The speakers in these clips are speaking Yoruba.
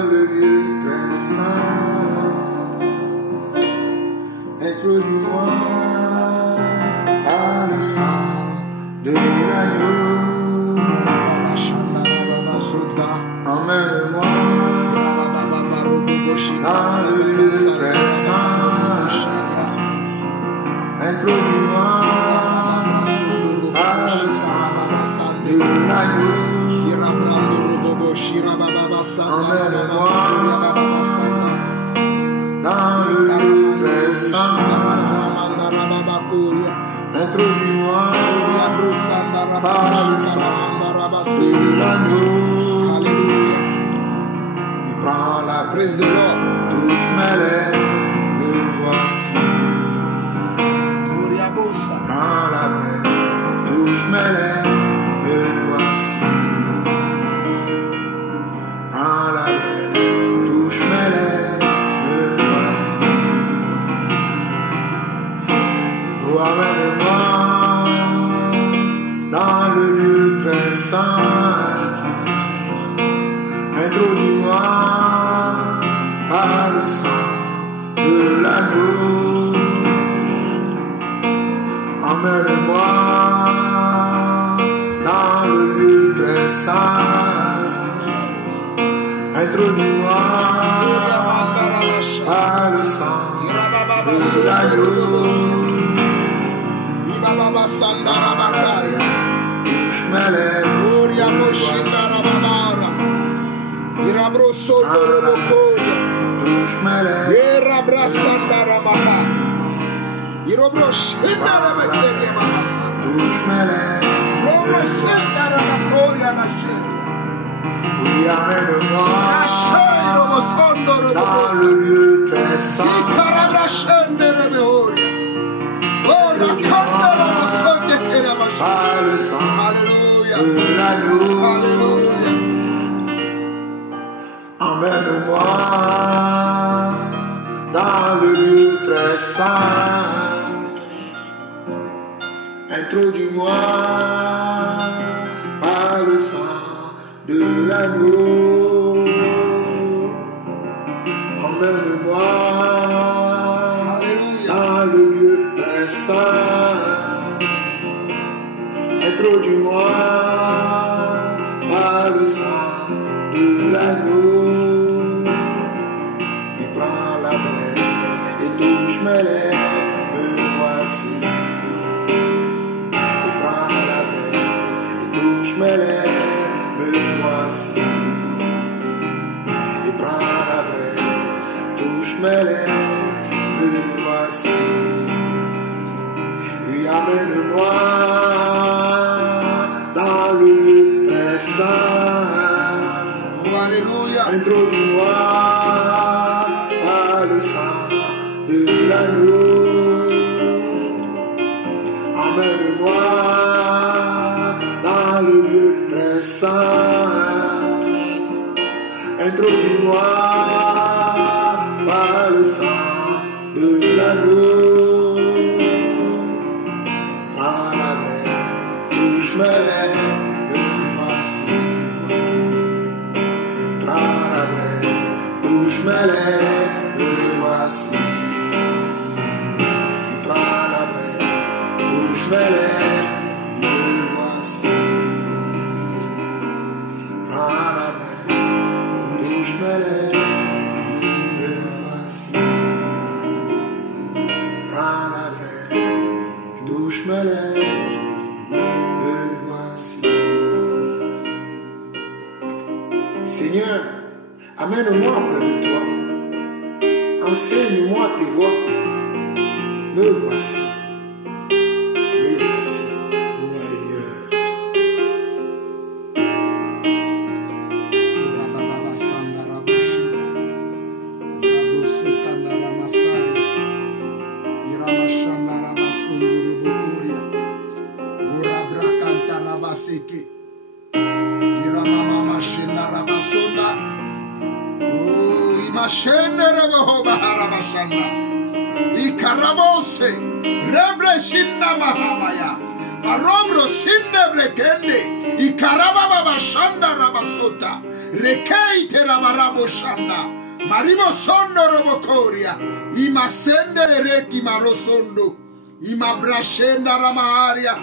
dans le lieu très saint. Introduis-moi à le sang de l'agneau. Emmène-moi dans le lieu très saint. Introduis-moi à le sang de l'agneau. Emmène-moi dans le lieu très saint. Introduis-moi par le sang de l'agneau. Alléluia. Il prend la Prise de l'or. touche mes lèvres, me voici. Prends la braise, touche mes lèvres, me voici. Prends la braise, touche mes lèvres, me voici. Oh, amène-moi dans le lieu très saint. Introduis-moi par le sang de l'agneau. Emmène-moi dans le lieu très saint. Introduis-moi par le sang de l'agneau. Touche mes lèvres, touche mes lèvres, touche mes lèvres. Oui, amène-moi dans le lieu très saint. Par le sang de l'agneau. Emmène-moi dans le lieu très saint. Introduis-moi par le sang de l'agneau. Emmène-moi dans le lieu très saint. Introduis-moi par le sang de l'agneau. Il prend la braise et touche mes lèvres, me voici. Il prend la braise et touche mes lèvres, me voici. Il prend la braise, touche mes lèvres, me voici. Lui amène-moi dans le lieu très saint. Oh, alléluia. Introduis-moi par le sang de l'agneau. Emmène-moi dans le lieu très saint. Introduis-moi par le sang de l'agneau. Prends la braise, touche mes lèvres, me voici. Prends la braise, touche mes lèvres, me voici. Prends la braise, touche mes lèvres, me voici. Prends la braise, touche mes lèvres, me voici. Prends la braise, touche mes lèvres, me voici. Seigneur, amène-moi près de toi. Enseigne-moi tes voies. Me voici. Me voici, Seigneur. Ikarabose, Rebre Shinna Mahamaya, Marobro Sinne Brekende, Ikarababa Bashanda Rabasota, rekei terabarabo shanda marimo sondo robokoria ima sende reki marosondo ima brashenda ramaharia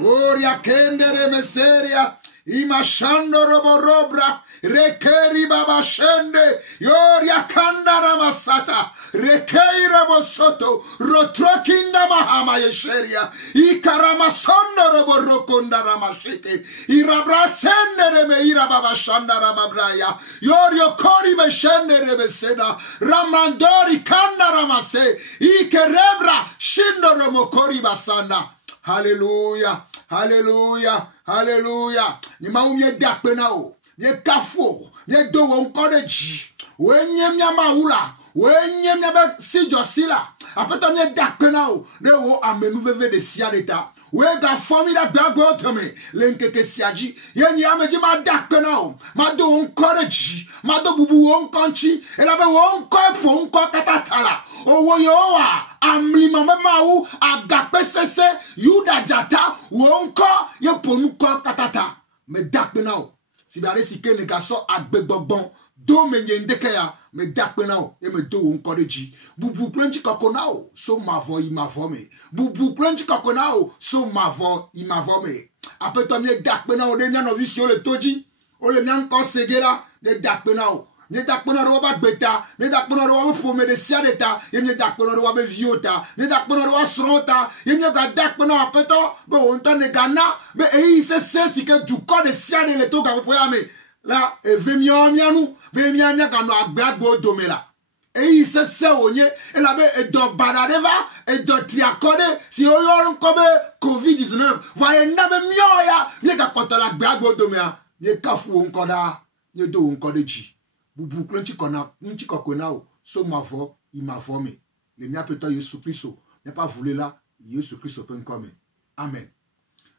oria kendere meseria ima shando roborobra rekeri baba shende yoria kandara masata rekei rabosoto rotrokinda mahama yesheria ikaramasondo roborokonda ramasheke irabrasende reme irababa shanda ramabraya yorio kori beshende rebeseda ramandori kanda ramase ikerebra shindo romokori basanda. Hallelujah, hallelujah, hallelujah. Ni maumye dakpe na o. Nye kafo, nye dowo nkoreji. Wenye mnya maula, wenye mnya be si josila. Apeta nye dakpe na o. Ne o amenu veve de siadeta. Wega formida dagwe otome lenkeke siaji yenye ameji ma dakpe na o. Ma do nkoreji, ma do bubu onkonchi. Elabe wonko efo onko katatala. Owo yoa amlima memau agakpe sese yuda jata wonko ye ponuko katata me dakpe na o. Si biare sike ne gaso agbegbon do menye ndeke ya me dakpe na o e me do wonko reji bubu plenty kokona o so mavo imavo me bubu plenty kokona o so mavo imavo me apeto me dakpe na o de nyano visio le toji o le nyanko segera de dakpe na o. Ne dakpona ro ba gbeta, ne dakpona ro ba fome de siadeta, ye ne dakpona ro ba viota, ne dakpona ro sronta, ye ne ga dakpona apeto, be onta ne gana, be e se si ke du ko de siade le to ga poyame. La e vemio mianu, be mianya ga no agbagbo domela. E se onye, e la be e do badadeva, e do triakode, si o yo ko be COVID-19, voye na be mioya, ye ga kotola agbagbo domela, ye kafu onkoda, ye do onkodeji. Bubu klenchi kona nchi kokona o so mavo imavo me le mia peta Yesu Kristo n'a pas voulu là Yesu Kristo peut comme amen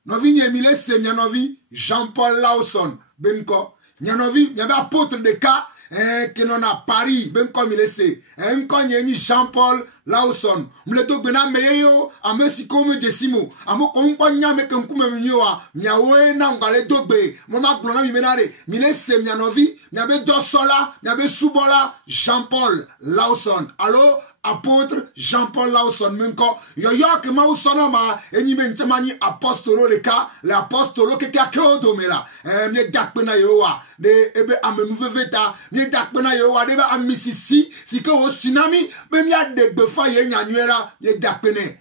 novi nyemile se mia novi Jean-Paul Lawson benko mia novi mia ba apôtre de cas que non a Paris benko mi laissé enko nyeni Jean-Paul Lawson mle do gbena meyo amesi komo jesimo amo ko nko nyame ke nkume mnyoa nyawe na ngale dogbe mo ma glona mi menare mi laissé mia novi mia be do sola mia be subola Jean-Paul Lawson allo apôtre Jean-Paul Lawson menko yo ke ma usona ma enime ntamani apostolo le ka le apostolo ke ka ko domela mi dakpena yowa de ebe amenuveveta mi dakpena yowa de ba amisisi sike o tsunami be mi adegbe fa ye nyanwera mi dakpene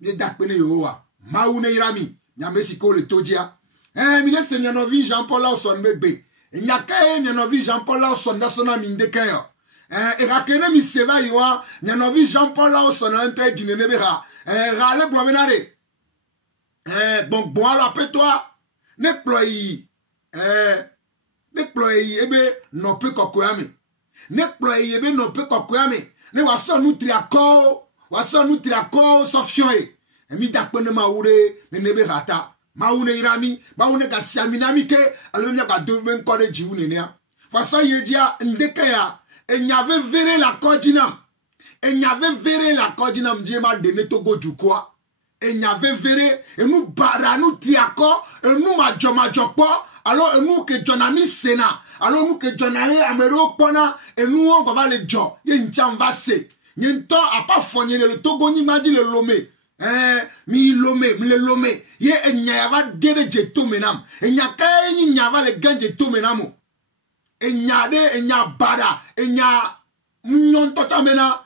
mi dakpene yowa maune irami nyamesi ko le tojia mi le seigneur novi Jean-Paul Lawson megbe nyaka novi Jean-Paul Lawson nasona mi ndekayo et rakene mi seva yoa nyanovi Jean-Paul Lawson un peu dinenebera rale blomenare bon alors toi ne ployi ebe no pe kokoyame ne ployi ebe no pe kokoyame ne waso nu triako sofion mi dakpene maure ne neberata maune irami maune gasiaminami ke alomia ba doben kore jiune ne faso yedia ndekeya. Et n'y avait verré la cordinam. Et n'y avait verré la cordinam. Dieu m'a donné Togo du quoi. Et n'y avait verré. Et nous bara, nous tiako. Et nous ma joko. Alors nous que Jonami Sena. Alors nous que Jonami Amero Pona. Et nous on va les jo. Y'a une chambassé. Y'a un temps à pas fourni le Togo ni m'a dit le lomé. Mi lomé, mi le lomé. Y'a n'y avait dere jeto menam. Et n'y a qu'à n'y avait le gain jeto menamo. Enyade enya bada enya nyon tota mena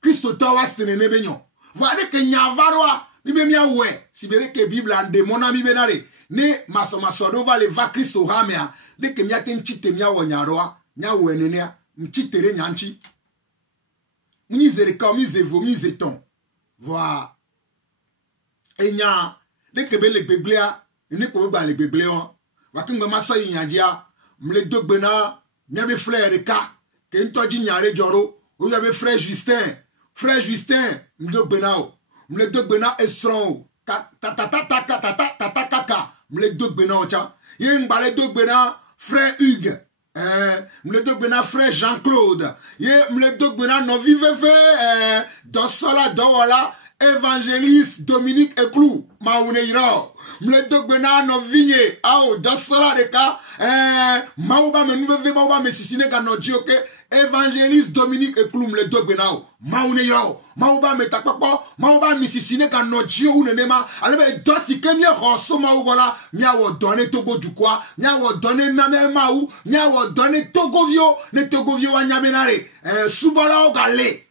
Kristo tawa senene benyo vade ke nya varwa bibe mia we sibere ke Bible ande mona mi benare ne maso do va le va Kristo hamea de ke mia ten chite mia wonyaroa nya wenene mchitere nyanchi mnizere ka mizevo mizeton voa enya de ke be le gbeglea ni ko ba le gbeglea wa kinga maso yinjia mle dogbena miabe frère ka ke ntoji nyare joro o yabe frère Justin mdogbena o mle dogbena esron ta mle dogbena o cha ye ngbale dogbena frère Hugues mle dogbena frère Jean-Claude ye mle dogbena no viveve do sola do wala évangéliste Dominique Eklou Maouneiro mledogena no vigne ao dasara de ka mauba me nouveau mauba me sisine ka no dioke évangéliste Dominique Eklou mledogena Maouneiro mauba me takpako mauba me sisine ka no dio unenema alebe dosi kemie rosso maubola miawo donner Togo du quoi miawo donner mame mau miawo donner Togovio ne Togovio wanyamenare subala o gale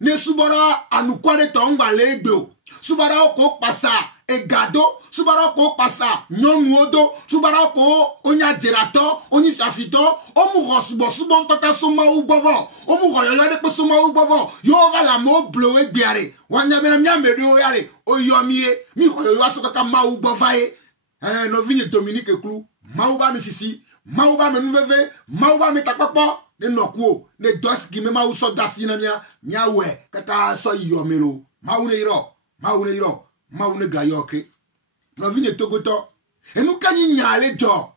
ne subara anukwade tongba legbo subara ko pasa egado subara ko pasa nyonuodo subara ko onya jerato oni fafito omu rosubo subon tota soma ubovo omu royoyo de ko soma ubovo yo va la mo bleu egbiare wanya mena nyamere o yare oyomie mi royoyo asokaka ma ubovae no vigne Dominique Eklou mauba misisi mauba menuveve mauba metakpakpo ne nokuo ne dos gi me ma uso dasina mia we kaka so yomelo maune gayoke no vigne togoto enu kanyi nyale jo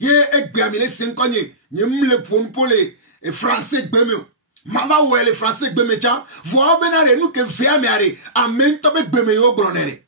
ye egbe le senkonye nye mle pompole e français gbeme ma va we le français gbeme cha vo benare nu ke via me are amen to be gbeme yo gronere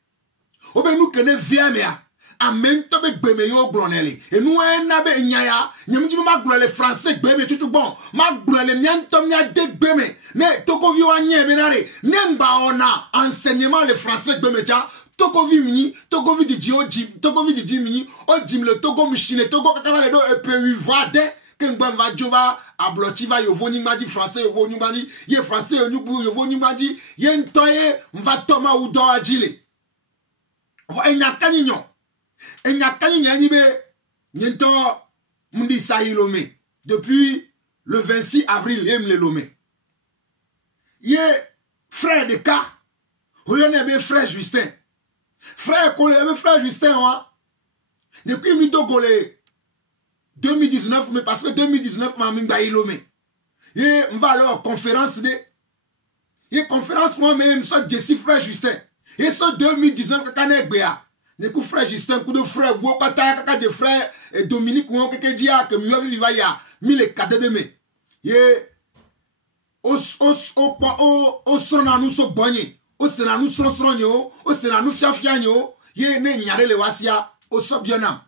obe nu ke ne via me a amen to be gbeme yo gronele enu na be nyaya nyemji ma glole français gbeme tutu bon ma glole mianto mia de gbeme ne tokovi wanye benare ne mba ona enseignement le français gbeme cha tokovi mini tokovi di mini o jim le togo machine togo kakava le do e pe vade kengba va jova abloti va yovo ni ngadi français yovo ni ngadi ye français yovo ni ngadi ye ntoye mva toma udo ajile enyakani nyanibe nyento mundi sailome depuis le 26 avril emle lome ye frère de ka oyonebe frère Justin frère Justin wa depuis mi dogole 2019 mais parce que 2019 ma minga ilome ye mva alors conférence moi même ça Jesse frère Justin et ça 2019 kakane gbea ne ku frère Justin ku de frère wo pata kaka de frère Dominique won keke dia que mi yovi viva ya mi le kade de me ye o sona nu so bonye o sena nu sronyo o sena nu fiafianyo ye ne nyare le wasia o so bionam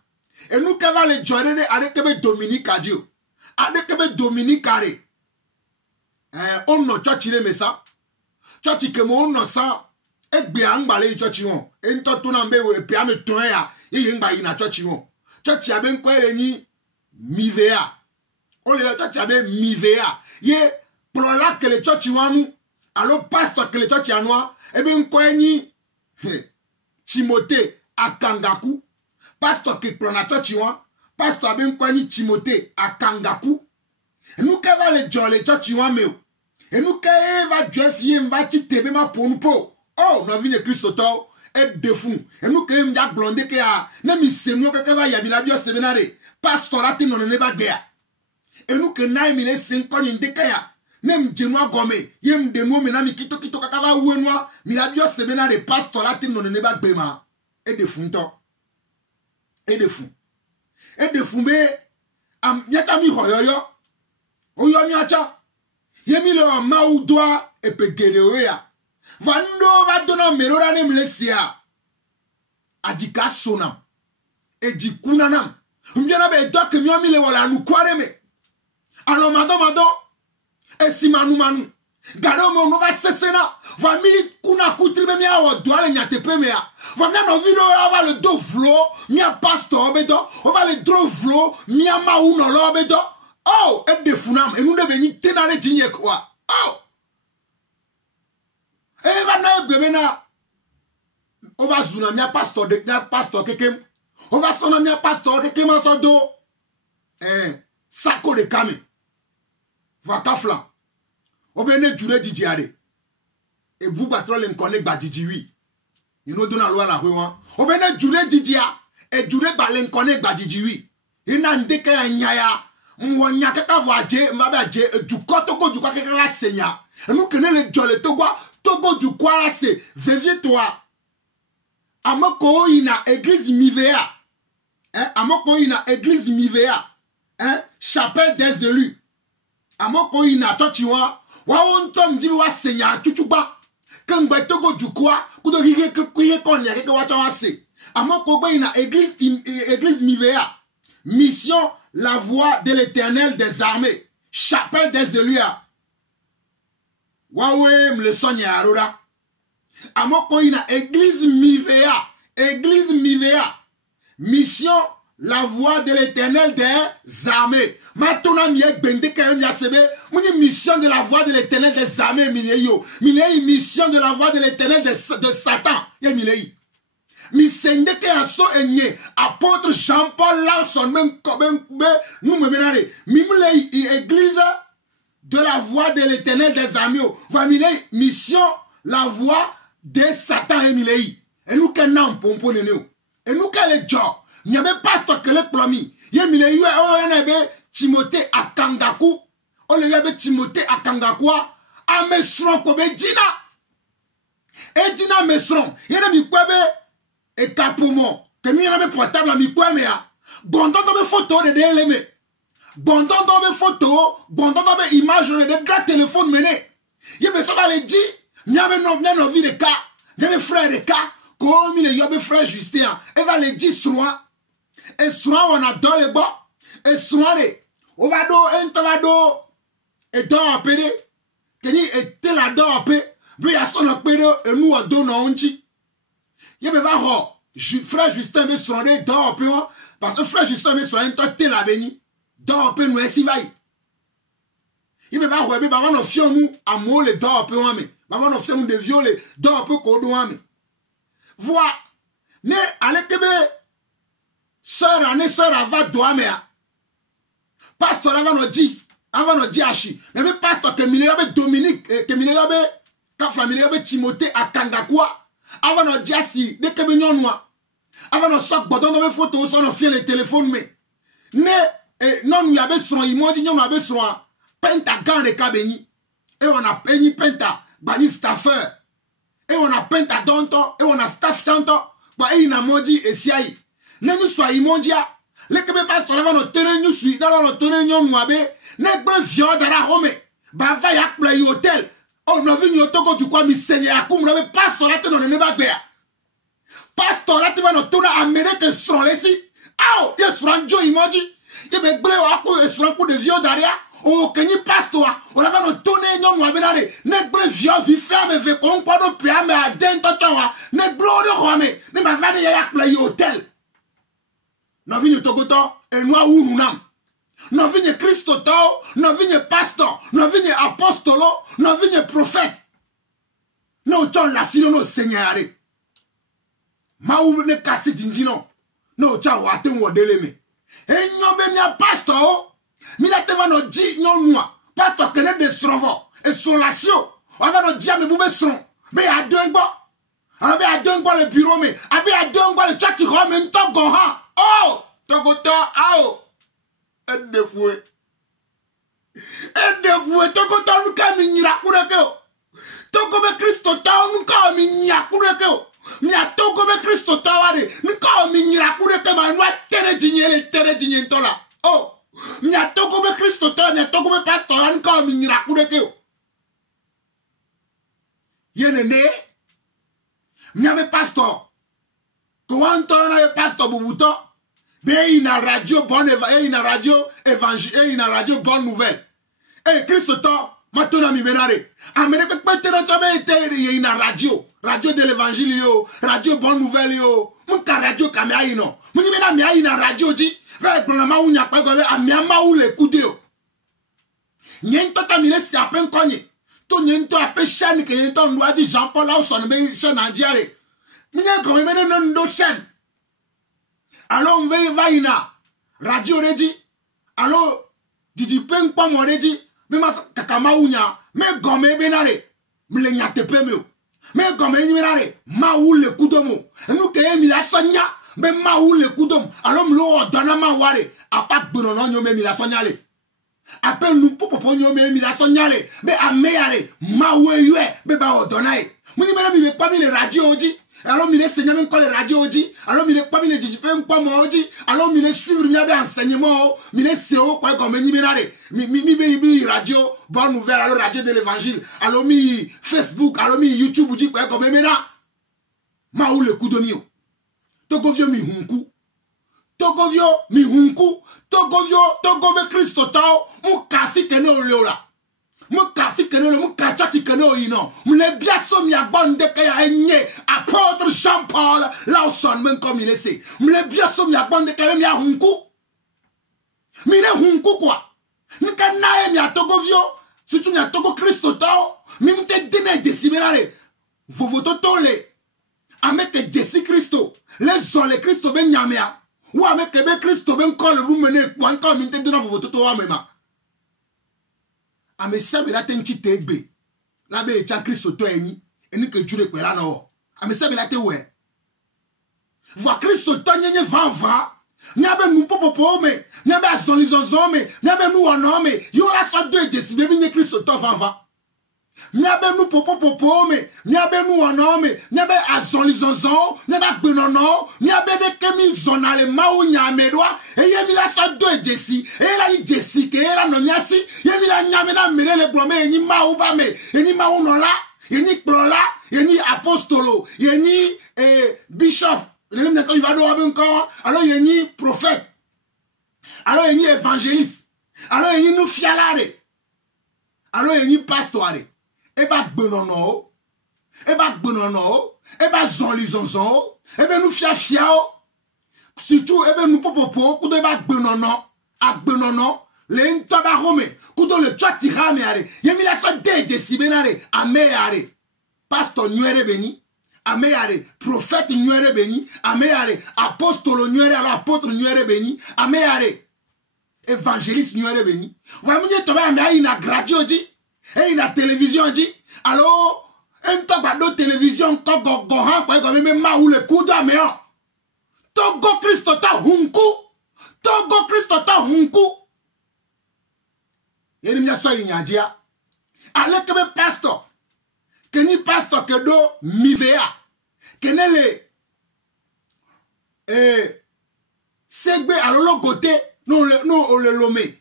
et nous que va le joindre avec que Dominique adio avec que Dominique are on no church le mesa church que mo no sa egbe angbale church won ento to na mbe we pia me ton ya ye ngba yi na church won church ya ben ko ere ni mivea o le church ya ben mivea ye plola que le church wanu alors pasteur que le church ya noa e ben ko ni Timothée Akangaku pasteur qui prend la church wanu pasteur ben ko ni Timothée Akangaku nous que va le jolly church wanu me et nous que va jefie mva ti tebe ma ponpo oh no vigne Christo to e de fou et nous que m'ja blonde que a na mi senu que va ya mi la bio seminare pasteur ati no ne ba gea et nous que na mi le 5 ans de kaya nem jenwa gome yem de mo me na mi kito kaka va wenwa mi la bio seminare pasteur ati no ne ba gbema e de fou to e de fou be am yaka mi hoyoyo oyo mi acha yemi le maudwa e pegereoya vando va dona merora ne mlesia adika sonam e dikunanam mbiana be doke mi le wala nu kwareme alo mado e simanu gado mo no va sesena va mi kuna kutribe mi awo doale nyatepe me a va mi no video va le do vlo mi a pastor bedo o va le dro vlo mi a ma uno lo bedo oh e de funam e nu de beni tenare jinye kwa oh e va na gbemena o va zuna mi a pastor de na pastor kekem o va sona mi a pastor kekem so do sako de kame va kafla o be ne jure didiare e bu batro le nkone gba didiwi ino do na lo la hwe o be ne jure didia e jure ba le nkone gba didiwi ina ndeke anyaya mwonya kaka voaje mva ba je du kotogo du kwa kaka senya enu kene le jole togo du kwa se vevie toi amoko ina église Mivea amoko ina église Mivea chapelle des élus amoko ina tochiwa wa onto mjibi wa senya chuchuba quand Togo du quoi, qu'on doit rire qu'on y a quelque chose. À mon côté, il y a église Mivea. Mission, la voix de l'Éternel des armées. Chapelle des élus. Waouh, le son y a Aroura. À mon côté, il y a église Mivea. Église Mivea. Mission, la voix de l'Éternel des armées. Maintenant, il y a une mission de la voix de l'Éternel des armées. Il y a une mission de la voix de l'Éternel de Satan. Il y a apôtre Jean-Paul Lawson, même nous me menons. Église de la voix de l'Éternel des armées. Mission, la voix de Satan. Et nous, qu'est-ce qu'on a? Et nous, quel est le job? Il n'y a même pas ce que les promis. Il y a Timothée à Kangaku. Il y a Timothée à Kangaku. À Mesron, comme Dina. Et Dina Mesron. Il y a mis quoi? Et Capomo. Que nous avons portable à mi quoi? Mais bon, dans mes photos de DLM. Bon, dans mes photos. Bon, dans mes images de grands téléphones menés. Il y a besoin d'aller dire. Il y a nos vies de cas. Il y a mes frères de cas. Comme il y a mes frères Justin. Et va les dire soin. Et soin, on a dans les bas. Et soin, on va do, et dans un pédé. Kenny était là dans un pédé. Puis il y a son pédé, et nous, on donne un petit. Il y a mes frère Justin, mais sur un dans un pédé. Parce que frère Justin, mais sur un temps, t'es là, béni. Dans un pédé, nous, ainsi va. Il y a mes maman, nous, fions nous, à moi, les dans un pédé, mais. Maman, nous, fions nous, des violets, dans un peu, qu'on doit, mais. Voilà. Ne, allez, Kébé. Sœur avant Douamea. Pasteur avant nous dit Achi. Mais pasteur que Miléabe Dominique, que Miléabe, quand Miléabe Timothée à Kangakwa, avant nous dit Assi, dès que nous noir. Avant nous sortir, bon, dans mes photos, on a fait le téléphone, mais. Ne, non, nous y avait son, ils m'ont dit, nous avait son, pentagon de Kabeni. Et on a peigné penta, bani staffer. Et on a penta donto, et on a staff tanto, bah, et il a maudit et siaï. Ne nous soyons mondiaux. Les Québécois pas sur la tenue nous suit dans la tenue nous moabe. Ne pas viande dans la Rome. Bah va yak play hôtel. Oh no vini otoko du quoi mi seigneur akum ne pas sur la tenue ne va bien. Pasteur là tu vas nous tourner Amérique sur les si. Ah yes franjo imoji. Il be blé ou sur un coup de viande derrière. Oh kenyi pasteur. On va nous tourner nous moabe là. Ne blé viande vi ferme ve kon pas de pia mais à dentro toi. Ne blé de Rome. Ne va va yak play hôtel. Nous venons Togoto et nous où nous n'am. Nous venons Christo, nous venons pasteur, nous venons apostolo, nous venons prophète. Nous sommes la fille de nos seigneurs. Maou ne casse d'ingino. Nous sommes à terre ou délémé. Et nous venons pasteur. Mila te va nous dire non moi. Pasteur que nous des servants et sur la sio. On va nous dire mais vous me serons. Mais à deux gars. Abe à deux gars le bureau mais. Abe à deux gars le chat qui rend même temps gohan. Oh! Togoto, ao! Et de fouet. Togoto, nous sommes en train Togo be Christo, nous sommes en Mia Togo be Christo, nous sommes en ma noix, tere digné, tola. Oh! Mia Togo be Christo, mia Togo be pastor, nous sommes en Yenene? Mia be pastor. Comment on a pastor Boubouto? Mais il y a une radio bonne évangile, il y a une radio bonne nouvelle. Et Christ, maintenant, mi menare. Amérique, peut-être, il y a une radio de l'évangile, radio bonne nouvelle, mon radio kamea non. Mon mena mi a une radio dit, vers le moment où il n'y a pas de à miama ou les coups de. Niento tamile si à peine cogné. Tout niento à peine chaîne que niento nous dit Jean-Paul Lawson, mais chaîne en diarrhée. Mien comme mena non chaîne. Alors on va ina radio ready. Alors didi pen pa mo ready. Me ma kakama unya me gome benare. Me nya tepe me. Me gome ni benare. Ma ou le kudomo. Nous ke mi la sonya. Me ma ou le kudom. Alors me lo dona ma ware. A pas gbono no me mi la sonyale. Appel nous popo nyo me mi la sonyale. Me a meyare. Ma ou yue be ba o dona e. Muni bena mi me pa mi le radio oji. Alors, il est Seigneur, même quand les radios dit, alors, il est pas, il est dit, pas moi, dit, alors, il est suivre, il y a enseignement, il est CEO, quoi, comme il y a radio, bonne nouvelle, alors, radio de l'évangile, alors, mi Facebook, alors, mi YouTube, dit, quoi, comme il y a, ma ou le coup de mio. Togovio mi hunku. Togovio mi hunku. Togovio, Togobe Christo tao, mon café que nous là. Mon café que nous, mon kachati que nous, non. Mon les biasso mi a bonne de kaya enye, apôtre Jean-Paul, Lawson, même comme il est c'est. Mon les biasso mi a bonne de kaya mi a hunku. Mi ne hunku quoi. Nika nae mi a Togovio, si tu mi a Togo Christo tao, mi mte dine desimelare. Vovoto tole. Avec Jésus Christo, les gens, les Christo ben nyamea. Ou avec les Christo ben kol rumene, ou encore minte de na vovoto to amema. Ame sabe la tenchi tegbe. La be chan Christo to eni, eni que jure kwela no. Ame sabe la te we. Voir Christo to nyenye van. Nyabe nou popo me, nyabe azonizonzon me, nyabe nou onon me. Yo la sa de Jésus be nye Christo to van. Nyabe nou popo me, nyabe nou onon me, nyabe azonizonzon, nyabe benonon, nyabe de kemi zonale ma ou nyame doa, e yemi la sa de Jésus, e la yi Jésus, ke e la non yasi, yemi la nyame na mire le blome, e ni ma ou ba me, e ni ma ou non la, e ni klo la, e ni apostolo, e ni bishop, le même temps il va doa ben encore, alors e ni prophète, alors e ni évangéliste, alors e ni nou fialare, alors e ni pastorare. Eba benono, eba zonlizonzon, eba nou fiao, surtout eba nou popopo, kudo eba benono, le ntoba rome, kudo le tchatirame are, yemi la sa de sibenare, ame are, pastor nyere beni, ame are, prophète nyere beni, ame are, apostolo nyere, apôtre nyere beni, ame are, évangéliste nyere beni, voilà mwenye toba ame a ina gradio di, et la télévision dit, alors, un temps de télévision, quand Gohan, comme même ma ou le coup d'américain. Togo Christo ta hunku. Togo Christo ta hunku. Yéli mia so inyadia. Ale kebe pastor. Keni pastor que do mivea. Kenele. Segbe alolo côté. Non le lomé.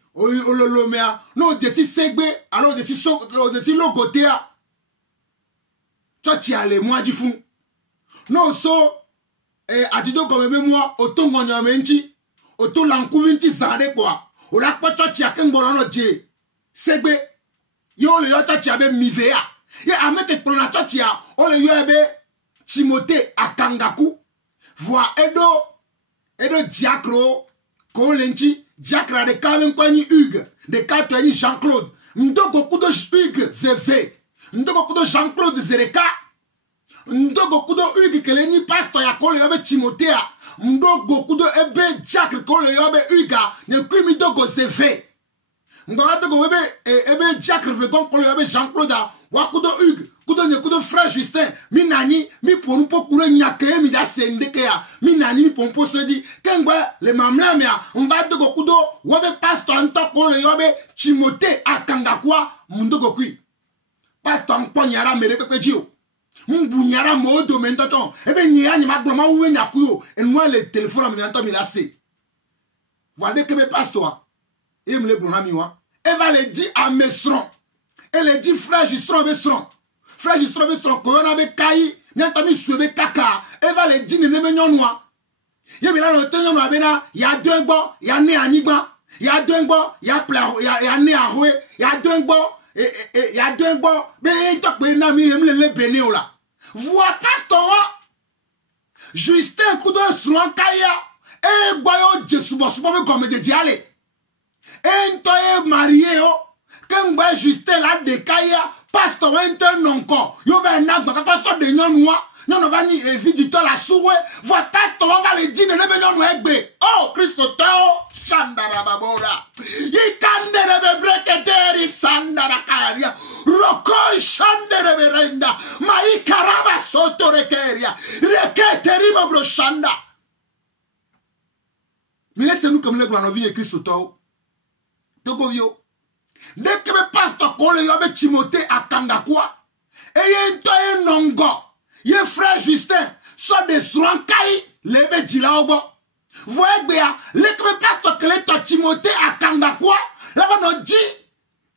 Non, je suis segbe, alors je suis logotea. Tu as les mois du fou. Non, so, adido comme moi, auto ngonyamenchi, auto lankuvinti zare quoi. Ou la quoi tu as qu'un bolano dje. Segbe, yo le yota tu abe mivea. Ye amete pronato tu as, o le yo abe Timothée à Kangaku. Vois Edo diacro, kolenchi. Diacre de Carmen Kwani Hugues, de Katwani Jean-Claude, Ndoko Kudo Hugues Zeve, Ndoko Kudo Jean-Claude Zereka, Ndoko Kudo Hugues Keleni Pastor Yakole Yobe Timothée, Ndoko Kudo Ebe Diacre Kole Yobe Huga, Nekwimi Doko Zeve, Ndoko Ebe Diacre Vegon Kole Yobe Jean-Claude, Wakudo Hugues, Kudo Nekudo Frère Justin, Minani, mi ponpo kure nyake mi da sendeke ya, Minani mi ponpo se di, Kengwe le mamlame ya, Mbadoko Kudo, Wobe Pastor Antoko le Yobe Timothée Akangakwa, Mundoko Kui. Pastor Nkponyara Merepepe Jio. Mbunyara Modo Mentoton, Ebe Nyani Magloma Uwe Nyakuyo, et moi le téléphone à Minanto Milase. Voilà que mes pasteurs, et me le blonamiwa, et va le dire à Mesron. Elle le dit frère Justron Mesron. Frère Justron Mesron, Corona Bekaï, Nyantami Suebe Kaka, elle va le dire ne me nyonwa. Yabina le tenyon abena, ya deux bon, ya ne anigba, ya deux bon, ya pla, ya ne aroué, ya deux bon, et ya deux bon, mais il t'a payé nami, il me le béni ou là. Vois pasteur, Justin Kudo Swan Kaya, et boyo Jesubo Subo comme de diale. Et toi marié, quand boyo Justin la de Kaya, pasteur enten non-con, yo va un agma, quand ça de nyonwa. Non, on va ni éviter la souwe. Vois pasteur, on va le dire, ne venons nous egbe. Oh, Christo Tao, Shandara Babora. Yikandere bebreketeri Sandara Karia. Roko Shandere berenda. Mai Karaba Soto Rekeria. Reketeri Babro Shanda. Mais laissez-nous comme le Guanovi et Christo Tao. Togovio. Dès que le pasteur Kole Yobe Timothée à Kangakwa. Et il y a un nongo. Ye frère Justin, soit des soins-caï, les bédjilaobo. Voyez bien, les pasteur que les Timothée à Kangakwa, là-bas, on dit,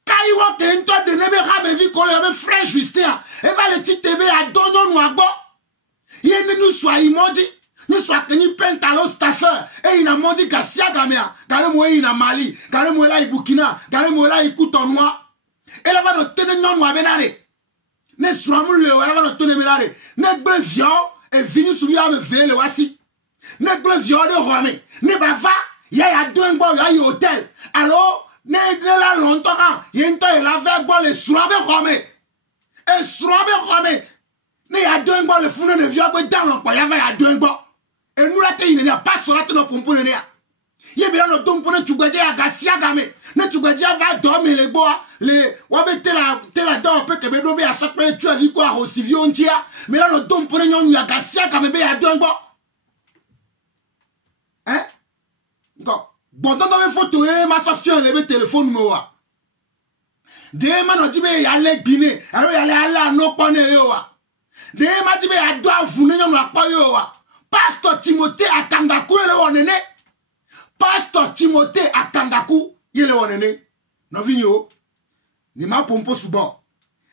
Kaïwa, que une toi de Nebera, mais vu qu'on avait frère Justin, et va le petit tébé à Donon ou à Bo. Il y a nous soit immondi, nous soit que nous pentalo staffeur, et il a mondi Gassia Gamea, Galemo il a Mali, Galemo là il Burkina, Galemo là il Coutenois, et là-bas, on tenait non ou à Benare. Ne soit le là-bas, on tenait Benare, ne be viol, et venu souviens me veiller le voici. Ne ble viol de Rome, ne bava, il y a deux bon, il y a hôtel. Alors, ne la longtemps, il y a une temps, il avait bon les sourabe Rome. Et sourabe Rome, ne y a deux bon, le founet de viol, dans l'emploi, il y avait deux bon. Et nous, là, il n'y a pas sur la tête de pompon. Il y a bien le don pour ne tu gagner à Gassia Game. Ne tu gagner à dormir les bois, les wabé tela dent, peut te bédobé à chaque fois, tu as vu quoi, au civil, mais là, le don pour ne à Gassia Game, il y a deux bon. Hein? Bon, dans les photos, ma soeur, le téléphone numéro. Des man dit, mais il y a les Guinée, alors il y a les à non pas yoa. Des man dit, mais il y a deux founes, non pas yoa. Pasteur Timothée à Kangaku, il est on est né. Pasteur Timothée à Kangaku, il est on est né. Non, vigno, ni ma pompo souvent.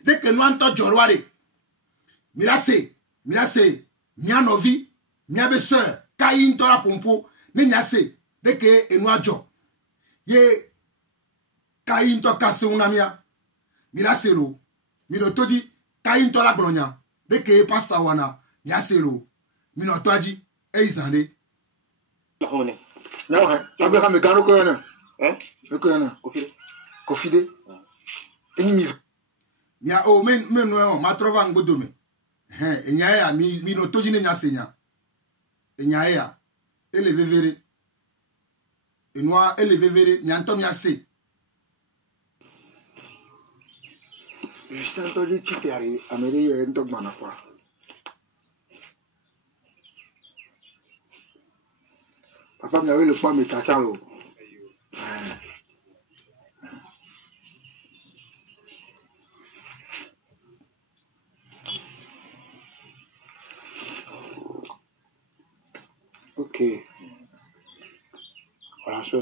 Dès que nous entendons Jorware, mirase, mia novi, mia beseur, kain tola pompo. Ne nyase deke enuajo ye kain to kase unamia miraselo mino todi kain to la glonya deke pastor wana nyaselo mino toaji eizande la hone na ha abeka me gano ko yana ko yana kofide enyi mia o men no ma trova ngodome enyaya mino toji ne nyasenya enyaya ele vevere enoi ele vevere nyanto miase Justin to di chitiari amere yo ento gmana kwa papa mi le pa mi tachalo ok. Voilà, je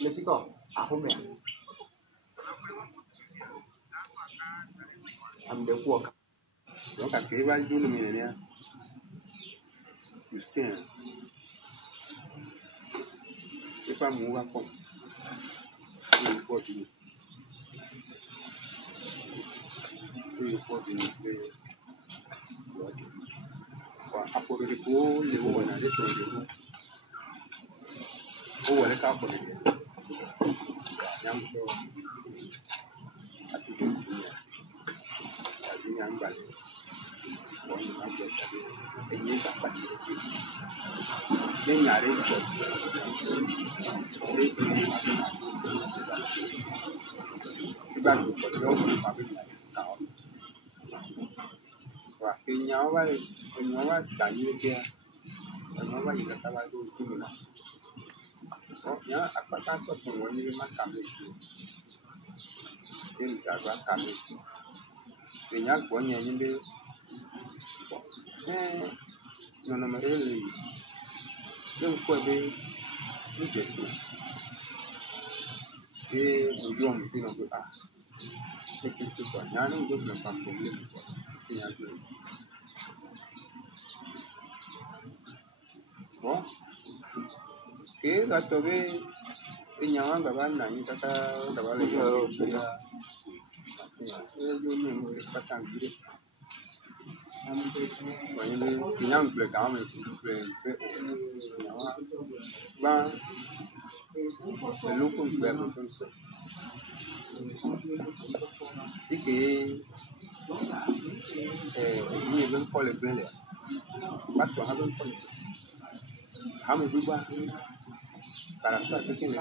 le chico à hôm nay am de cuộc nó cả cái bao nhiêu mình này Justin cái pa mua vào phòng cái có gì và apple cái cô liu này để tôi liu cô ở đây cao còn đấy nhắm cho yang balik, orang yang berada ini dapat ini nyari job, ini kita bukan job tapi nyari tahun, wah penyawa tanya dia, penyawa ini kata lagi itu mana, oh ya apa takut semua ini memang kami itu, ini jaga kami itu. Vì nhắc của nhà nhân đi nó nằm ở đây nhưng quay về những chuyện cái buổi dùng thì nó bị cái quả nhà nó cũng là bằng cùng lên cái nhà rồi đó cái gà tôi cái nhà ăn các bạn này các bạn lấy rồi yo patang gire wanyele kinyang ble kame ble ba lukun ble lukun ike ni ben pole ble patwa ha ben pole hamu duba karakter kekele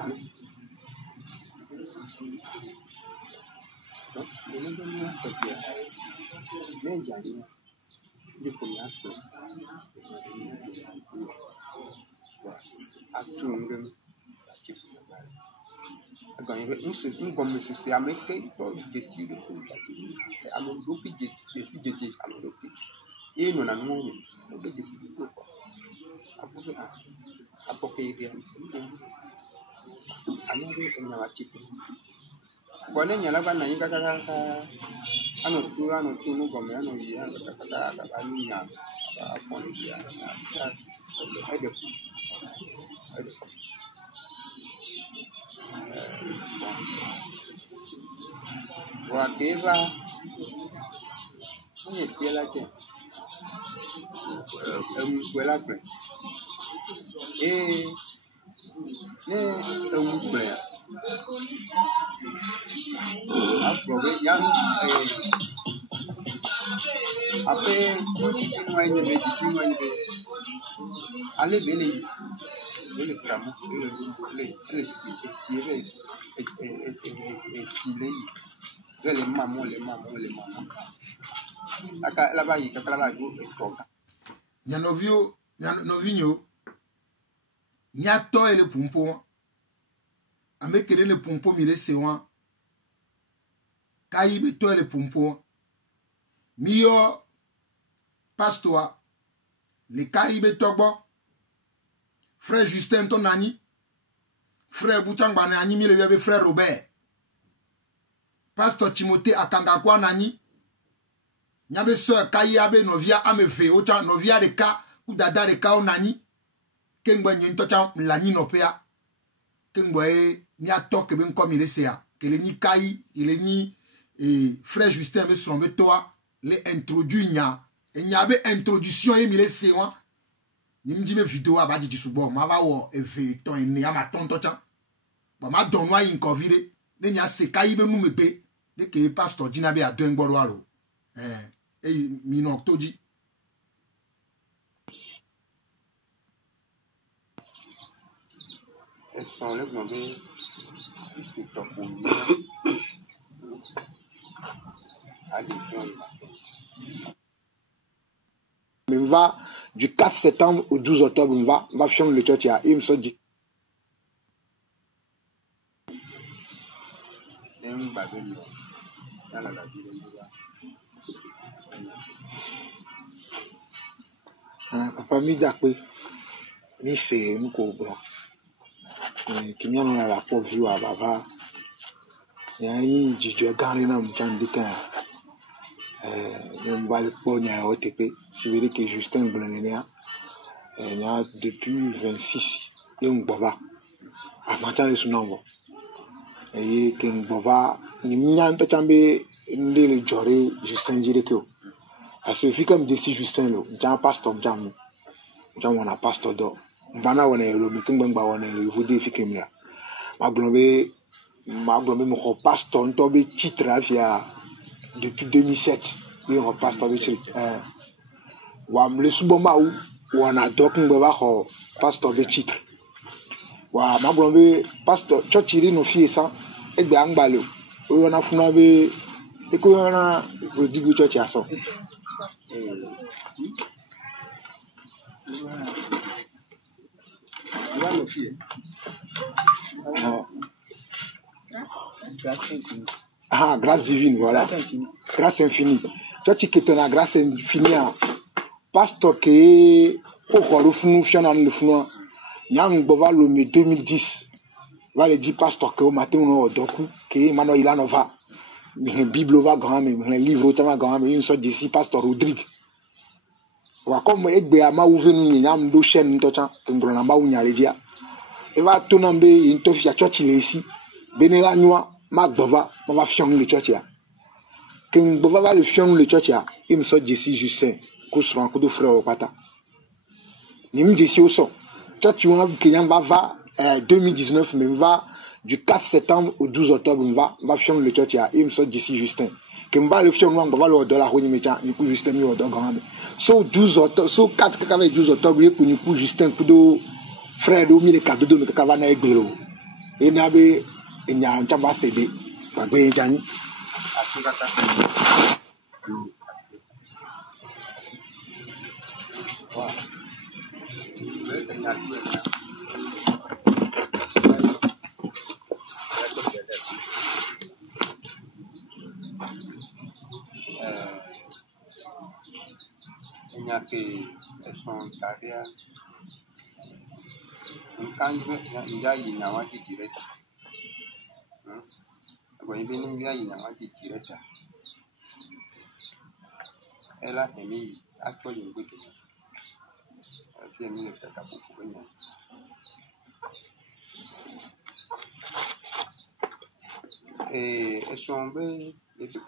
Novinho, Nyato et le pompon, avec le pompon, il est séant, Kaïbe, toi et le pompon, Mio, passe-toi, les Kaïbe, Togo, frère Justin, ton ami, frère Boutangba, Nani, le frère Robert, pasteur Timothée, Akangakwa, Nani, Nyabe soeur Kayabe, Novia, Amefe, Ocha, Novia, de Ka, ou Dada, de Ka, Nani, Kengwa Nyentocha, Lani, Nopea, Kengwa, Nyato, que ben comme il est séa, que le ni Kayi, il est ni, frère Justin, me sombe toi, les introduits, et Nyabe introduction, et mille séan, ni me dit mes vidéos, à Badi Subo, ma va ou, et fait ton, et ma tontocha, ma donnois, in covide, les Nya se Kayi, ben nous me bé, dès que pasteur Dinabe a deux ngorwalo. Et Mino Toji. On va du 4 septembre au 12 octobre, on va faire le church à il me sont dit. Papa mi dakwe ni se mko blanc kimia na la po view baba ya ni jijo gane na mchandika mbali po nya OTP si veut dire que Justin Blanenia nya depuis 26 et ngboba asanta le sunango et que ngboba ni nya mpechambe ndele jore Justin Jireko. Parce que comme d'ici Justin lo, j'ai un pasteur jam, j'ai un pasteur d'or. Mbana wane lo, mais quand mbana wane lo, vous défi comme là. Ma globé mon pasteur, on tombe titre via depuis 2007. Oui, mon pasteur de titre. Wa me le suboma ou on a donc mbaba ko pasteur de titre. Wa ma globé pasteur chotiri no fie ça et be angbalo. On a funa be et ko on a le digu church aso. Grâce divine, voilà. Grâce infinie. Tu que tu as grâce infinie. Pasteur qui au le fnou, fiana le fnou. Nyang bova le 2010. Va le dire pasteur que au matin on a doku que maintenant il a nova. Mais Bible va grand mais livre autant grand mais une sorte d'ici pasteur Rodrigue. Wa comme egbe ama ouvenu ni nam do chaîne ntocha ngrona ma unya ledia. E va tonambe into fia church le ici. Benela nwa ma gbova ma va fion le church ya. Ken gbova va le fion le church ya. Il me sort d'ici Justin ko sur un coup de frère au pata. Ni me d'ici au son. Church wa Kenyan va 2019 mais va du 4 septembre au 12 octobre va fion le church ya. Il me sort d'ici Justin. Que m'a le fion on va le dollar ni mecha ni ku Justin mi o do grand. So 12 octobre so 4 avec 12 octobre ni ku Justin ku do frère do mi le cadeau de me ka va na egbelo. Et na be Il y a un chamba cédé. Pas bien, Jan. Son tarea un cambio ya inawaji direct kwa hivyo ni ya inawaji direct ela hemi actually ngutu pia mimi nataka kufanya esombe ese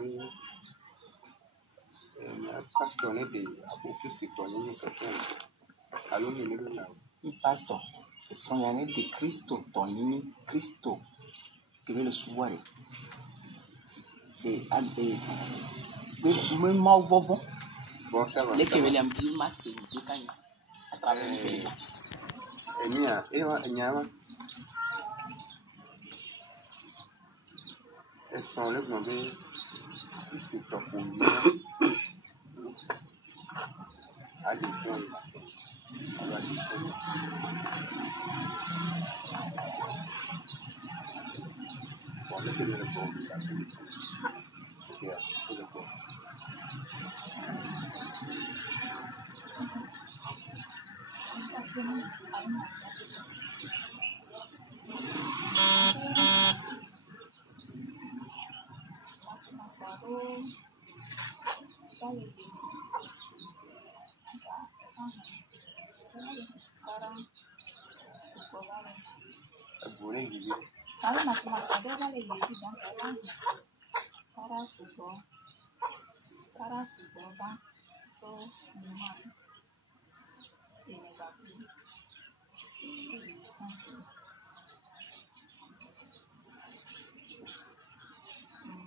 na pastor ne de apostolique tonini sokeni aloni nilo na pastor sonhane de Cristo tonini Cristo que veio suare e me mal vovon bon ça va le que veio amdi maso de kanya a travers enia enyama son le nombre Cristo tokuni ali bon Kalau masih ada kali gitu bang, cara football bang, so memang ini bagus.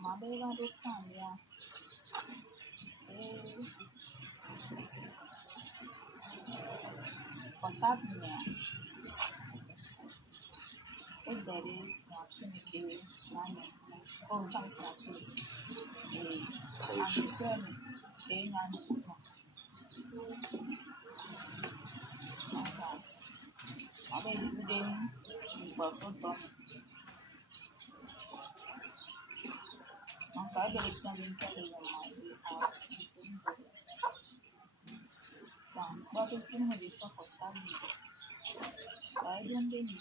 Mabel depan ya, kontaknya. Dari semakin kiri mana, orang semakin asisten dengan ada itu dengan berfoto, maka dari samping kiri yang mana dan waktu itu lebih fokus kami, saya dan ini.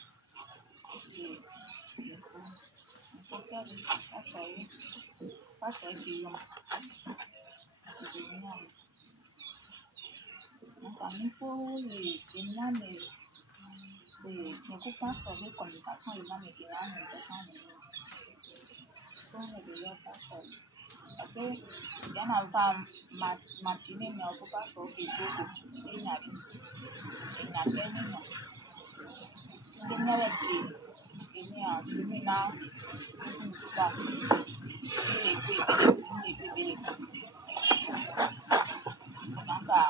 Sí, porque pasa que yo también me ocupa sobre comunicación y más me quedan empezando todo me quería pasar porque ya no está machine me ocupa sobre todo en la ini ya criminal stuff ini maka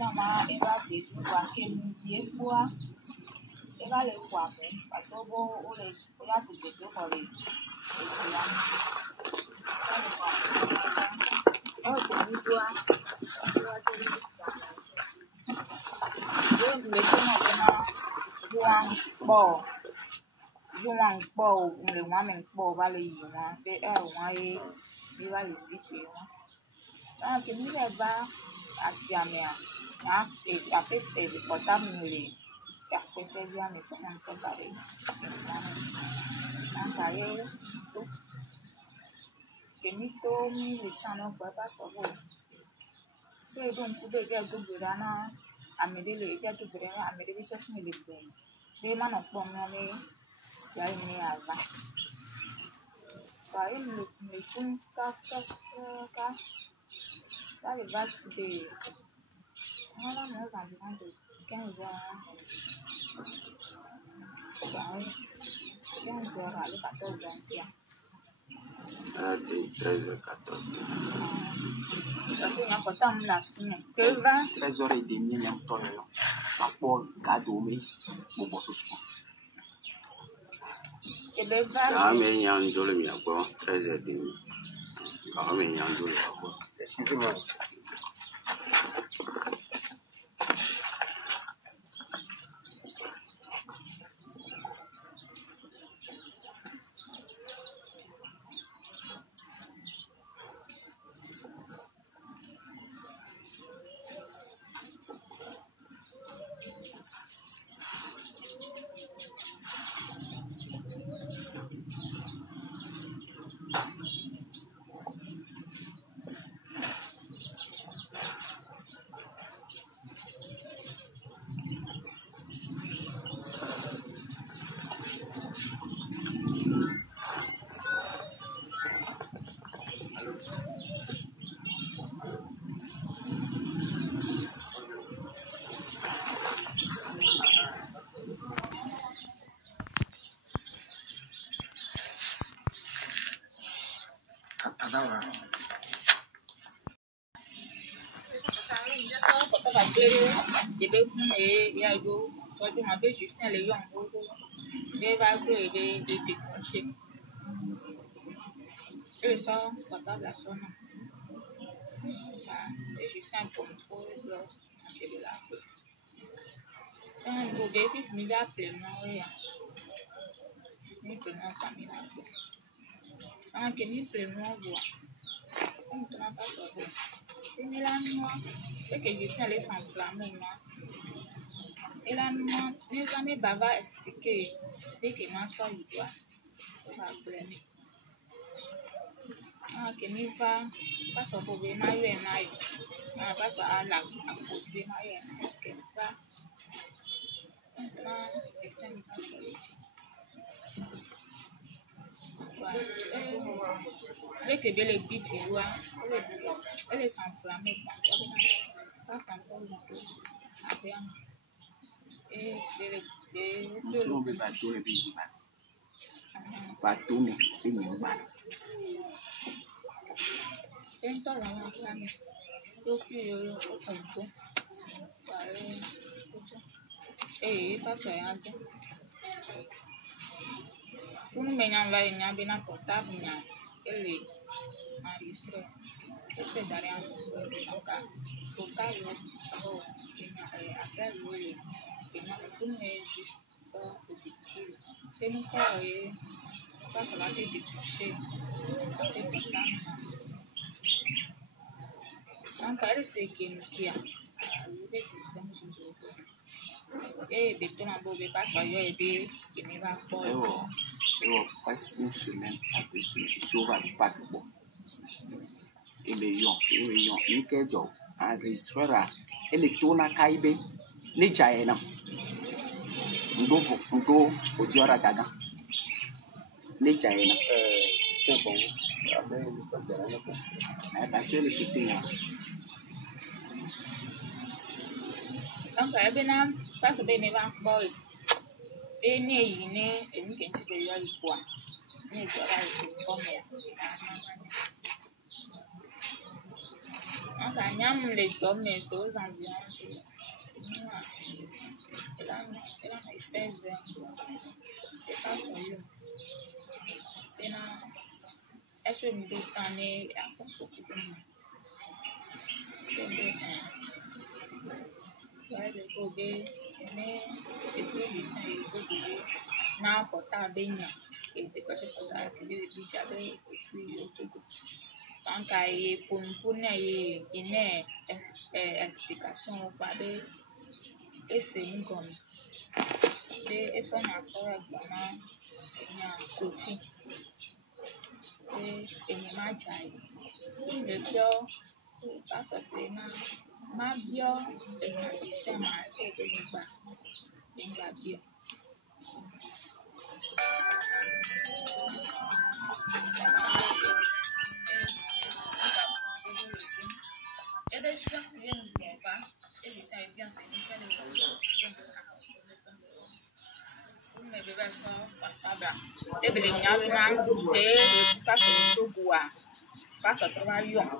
mama eba bezu wa kemu die kwa eba le kwa me pasobo ole ola tu bezu kore ko ni kwa yo le tena kana Juan Paul, le woman Paul Valley, they are why you are the city. Can you ever as Yamia? A pet for Tamili, Yaquetia, and February. Can you tell me the channel purpose of all? They don't put a good Burana, a middle get to bring a meditation with the brain. They man of Pomone. Ya ini apa? Saya mungkin tak dari bas di mana mau sampai nanti kan juara ada kata ya. Ada 13 14. Tapi yang pertama lasnya, kira 13h30 yang toyo, apa gado me, bobo susu. Et ben, va. Ah, mais il y a un jour, il y a quoi? 13h30. Ah, mais il y a un jour, il y a quoi? Excusez-moi. Je m'appelle Justin Léon. Je vais décrocher. Et ça, portable à son nom. Et je sens un contrôle de la un beau bébé, mais il a pleinement rien. Il pleinement caméra. Ah, que ni pleinement voix. On ne pas sortir. Et là, moi, c'est que je sens les s'enflammer, moi. Et là, moi, j'en ai bavard expliqué. Dès que moi, soit il doit. On va planer. Ah, que ni va. Pas sur le bébé, ma yeux, ma yeux. Ah, pas sur la côté, ma yeux. Que va. Maintenant, l'excès n'est pas sur les tiens. Dès que les bits, elle est s'enflammer. Pas quand on le trouve. Et on peut pas tout le pays. Pas tout, mais c'est une balle. c'est un peu la femme. Donc, il y a un peu. Et pas faire. Pour nous, il y a un portable, elle est enregistrée. C'est derrière donc, portable, après, il est juste c'est nous faire pas que la tête décrochée. Donc, elle c'est qui a et des temps on ne pas soyez et il ne va pas. Et presque une semaine après ce sauve pas de bon. Et les gens, une kejo, enregistrera, et les tourna caïbe, les jaïna. On go au diora daga. Les jaïna. C'est bon. Parce que le soutien. Donc, elle est pas que ben va boy. Et né, il est une quantité de poids. Mais ça va être comme ça. On gagne les hommes et tous environ. Elle a 16 ans. Et pas son lieu. Elle se met en nez et à beaucoup de monde. Le bébé, mais et puis il s'est n'a pas bien et des choses comme ça que les petits avaient et puis quand il pour il n'est explication pas de et c'est une gomme et son affaire vraiment il y a Sophie et il m'a dit le pire pas que c'est ma bio et mon système a été de la bio. Et bien, je ne viens pas. Et je sais bien, c'est une fois de mais je vais faire et bien, il y a une et ça c'est le bois. Pas ça travaille et bien,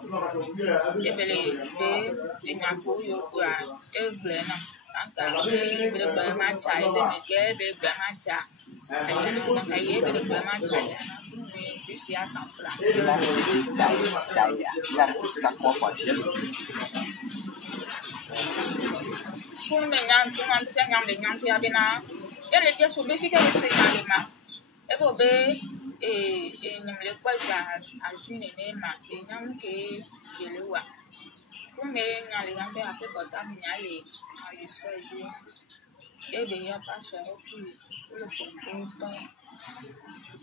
il y a pour et blena. Angka bila macam itu mungkin bila macam angka ye bila macam itu sia samplah. Bila caya, bila sakwa kuatir. Pun dengan cuma kita yang dengan dia bina, ya leknya sudah sih kita yang lima. Ebo be nyamle kuasa asini ni ma, yang ke belewa. Pun dengan yang dia apa kota menyali, ayu saja. Ebe ya pasal aku udah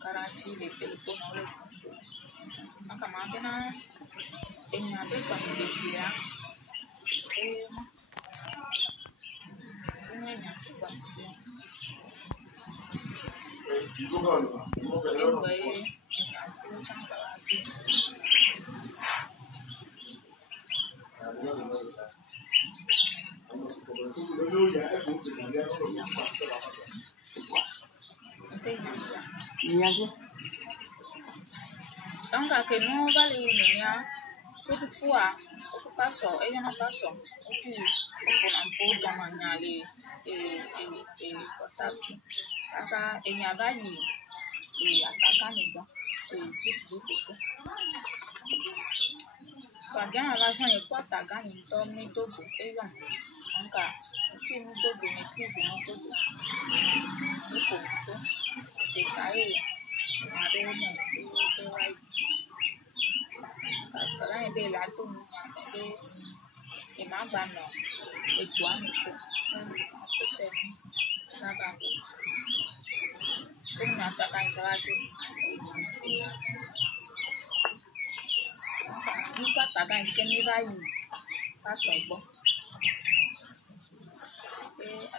karansi di telefon oleh. Maka makanya ini ada kami dia. Ini yang kuasa. Iya tu. Angka kenu balik ni ya, tu fua, tu paso, nak paso, tu nampu jangan nyali, kotak, kata balik, atakan itu, itu. Bagian alasan itu atakan itu itu, angka, itu, dikai, ada ni, itu sekarang ini bela tu ni, emang bano, itu anu tu, naga, tu nak tak kaya tu, ni kuat tak kaya kini bayi, pasal apa?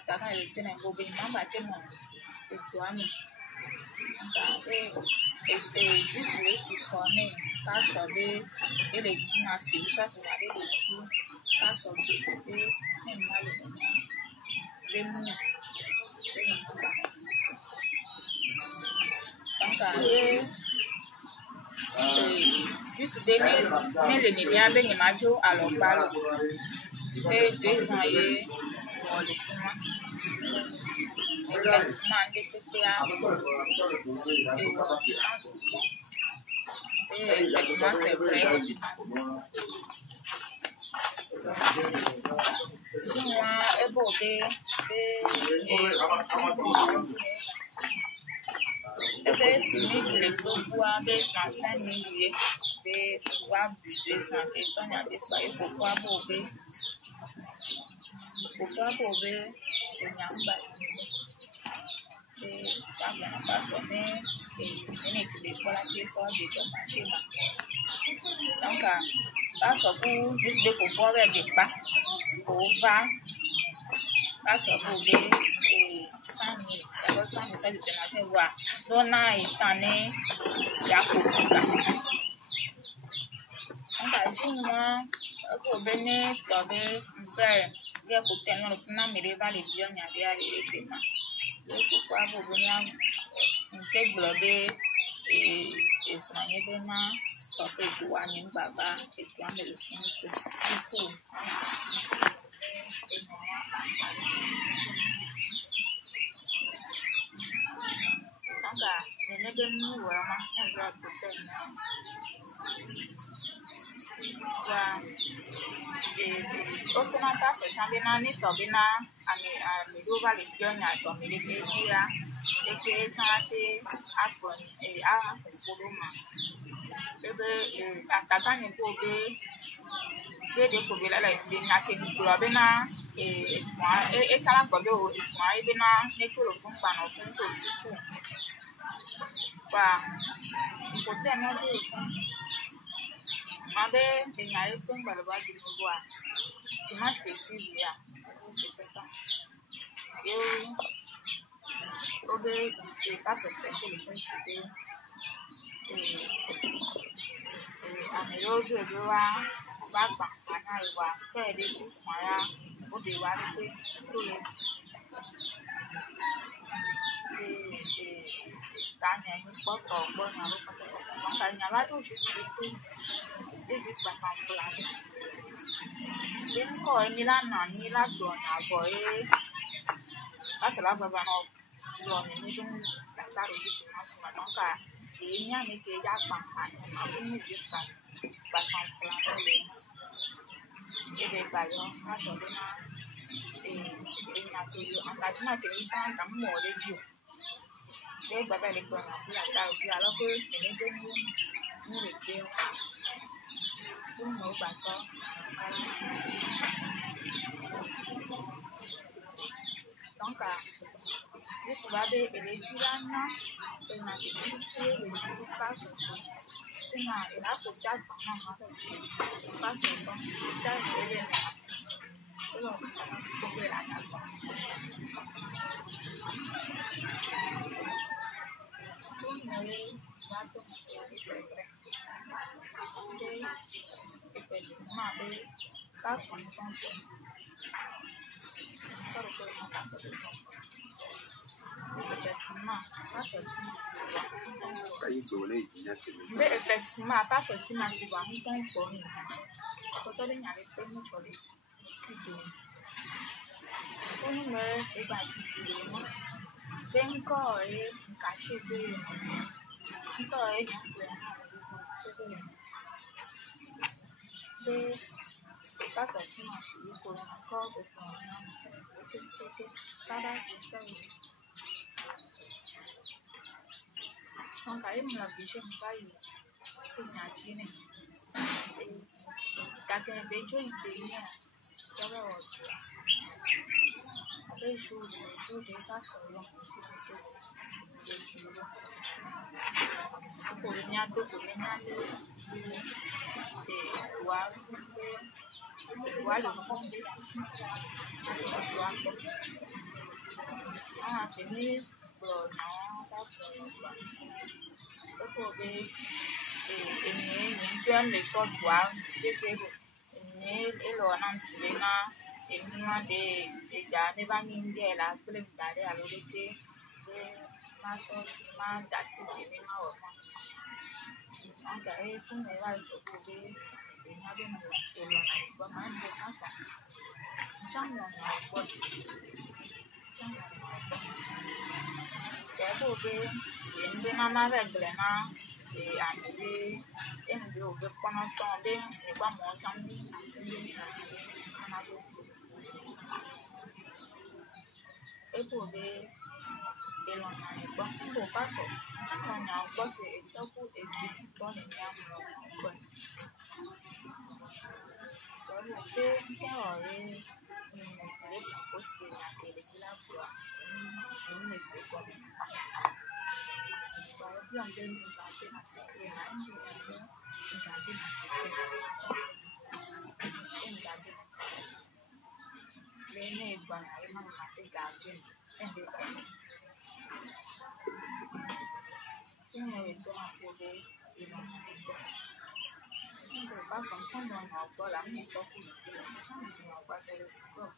Tak kaya tu nak gobi mama tu nak, itu anu. Juste sonné, pas sauvé, et les dynasties, ça fait aller le coup, pas sauvé, et mal les mouilles. Donc, juste donner le nénia avec les majos à l'opale, et 2 ans, et pour le chemin. C'est vrai. Moi, les pouvoirs des enfants milliers, des pouvoirs budgets, et on a des soirées pour pouvoir bourber. Pourquoi bourber le nyamba? Ça vient pas sonner et une étude pour la pièce de marché. Donc, pas pour juste des pouvoirs des pas, pour va, pas pour des 100 000, d'abord 100 000, ça de marché voir. Donc, là, il t'en est, il y a beaucoup de donc, si moi, pour venir, tomber, faire, il y a pour tellement de temps, mais il va les bien, il y a les éléments. Pourquoi vous venez me glober et soigner de ma stopper pour aller baba et puis on me le finit tout. Donc, je ne donne pas vraiment un vrai problème. Autrement pas, c'est quand bien ni tomber na le doigt les pieds na tomber les pieds là et que ça c'est après et à c'est pour le attaquant ne peut pas de pour la de na c'est pour la bena et ça la pour le et bena ne tout le fond pas non tout bah il faut tellement Mabé, il y a eu un balai de pouvoir. Tu m'as fait suivre, je sais pas. Et au début, je n'ai pas fait chercher le principe. À mes autres, je dois faire des courses, au devoir de tous les. Tanya ini potong, baru makanya lah tuh justru itu dia bisa pelan. Dan encore ni la donne à voir. Ah, c'est la baba non. Donc, nous devons faire ça au bout du match. Donc, il y a des gens qui ont juste pas sans plan. Et des ballons, à ce moment, et il y a tout le engagement que nous prenons comme mot de Dieu. Et baba les bonnes, puis la taille, puis alors que c'est les deux nous les deux. Nous nous battons. Donc, this rabe eletirana ena dikiti le paso ena ena koja kana ma paso ba ta ele na elo ko ke la na ba ne rato ma be paso entonces solo que mais effectivement, pas effectivement, c'est vraiment un bon. Quand on est allé faire une chose, on me est habitué. Ben quoi est caché de, quoi est de, pas effectivement, c'est pour encore de ton donc, à une vision paille, imagine. Quand un béjo il devient, les choses de ça selon pour le bientôt pour les le fond des ah c'est mieux pour non les sortes boire et l'on silena et nous des derniers vanille la seule d'aller à l'orité ma soeur ma d'assez cinéma en carré son va trouver et n'a pas de l'on a pas mal de temps chẳng là nào cái bộ cái đến bên Nam về cái na thì anh đi em điều cái con nó tròn đi thì qua món trong đi cái bộ cái lần này có cái bộ cá sấu chắc là nào có sẽ đâu có để có để nhau rồi có một cái hỏi les propositions et les collaborateurs ne se connaissent pas. Par exemple, nous avons un secret, les nègres, ils n'ont pas de gardien, ils n'ont pas de ils n'ont pas comme ça, on n'a pas la même époque où on n'a pas ça le sport.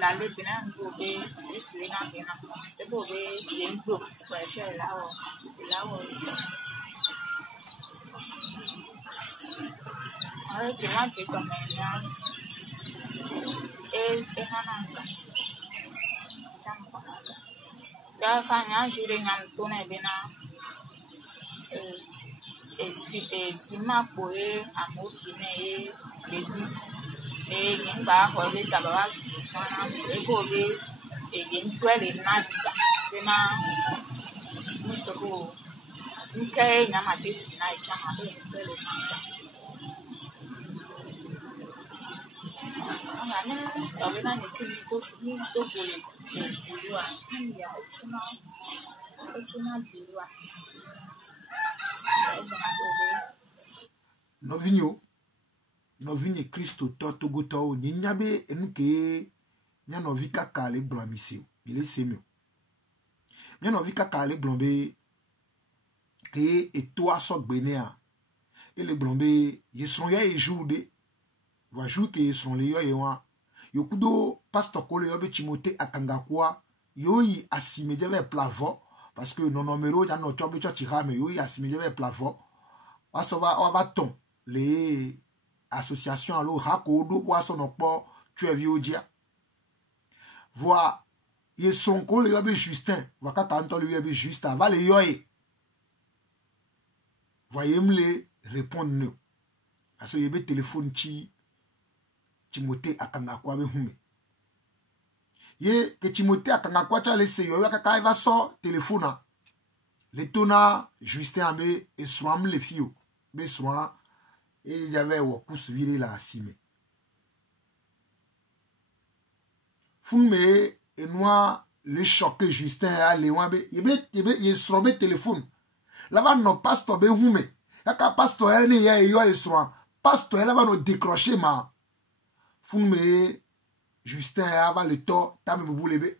la lebina ngobe iswe na bena ebobe yengbo kwa che lawo ara ke ma che kama ya hananga champa ya kanya jure ngam tone bena si ma po amoki ne yengba ho le tababa chana ebobe yengwele nanga bena mutoko nke nyama te na chama yengwele nanga ana sabena ni to bole diwa ya tuna diwa novinho Cristo togo to nyabe enke nya novi kaka le blamise il est semio nya novi kaka le blombe ke et toi so gbenea et le blombe yesron ya ejude va jou ke yesron le yo yewa yokudo pastor ko le yobe Timothée akangakwa yoyi asimedeve plavo parce que non numéro ya no chobe cho chirame yoyi asimedeve plavo va ton les associations allo hakodo poisson no po tueviodia voix ils sont ko le yobe Justin va ka kanto le yobe Justin va le yoye voyez me le répondre nous parce que yobe téléphone chi Timothée akangakwa be hume ye que Timothée akangakwa cha laisser yo ka va so téléphone le tona Justin ambe et swam le fio be swam et il y avait au pouce viré la cime fume et noir le choqué Justin a le wambe ye swam téléphone là-bas no pasteur be hume ka pasteur eni ya yo e swam pasteur là-bas no décrocher ma fume Justin ava le to tami bubulebe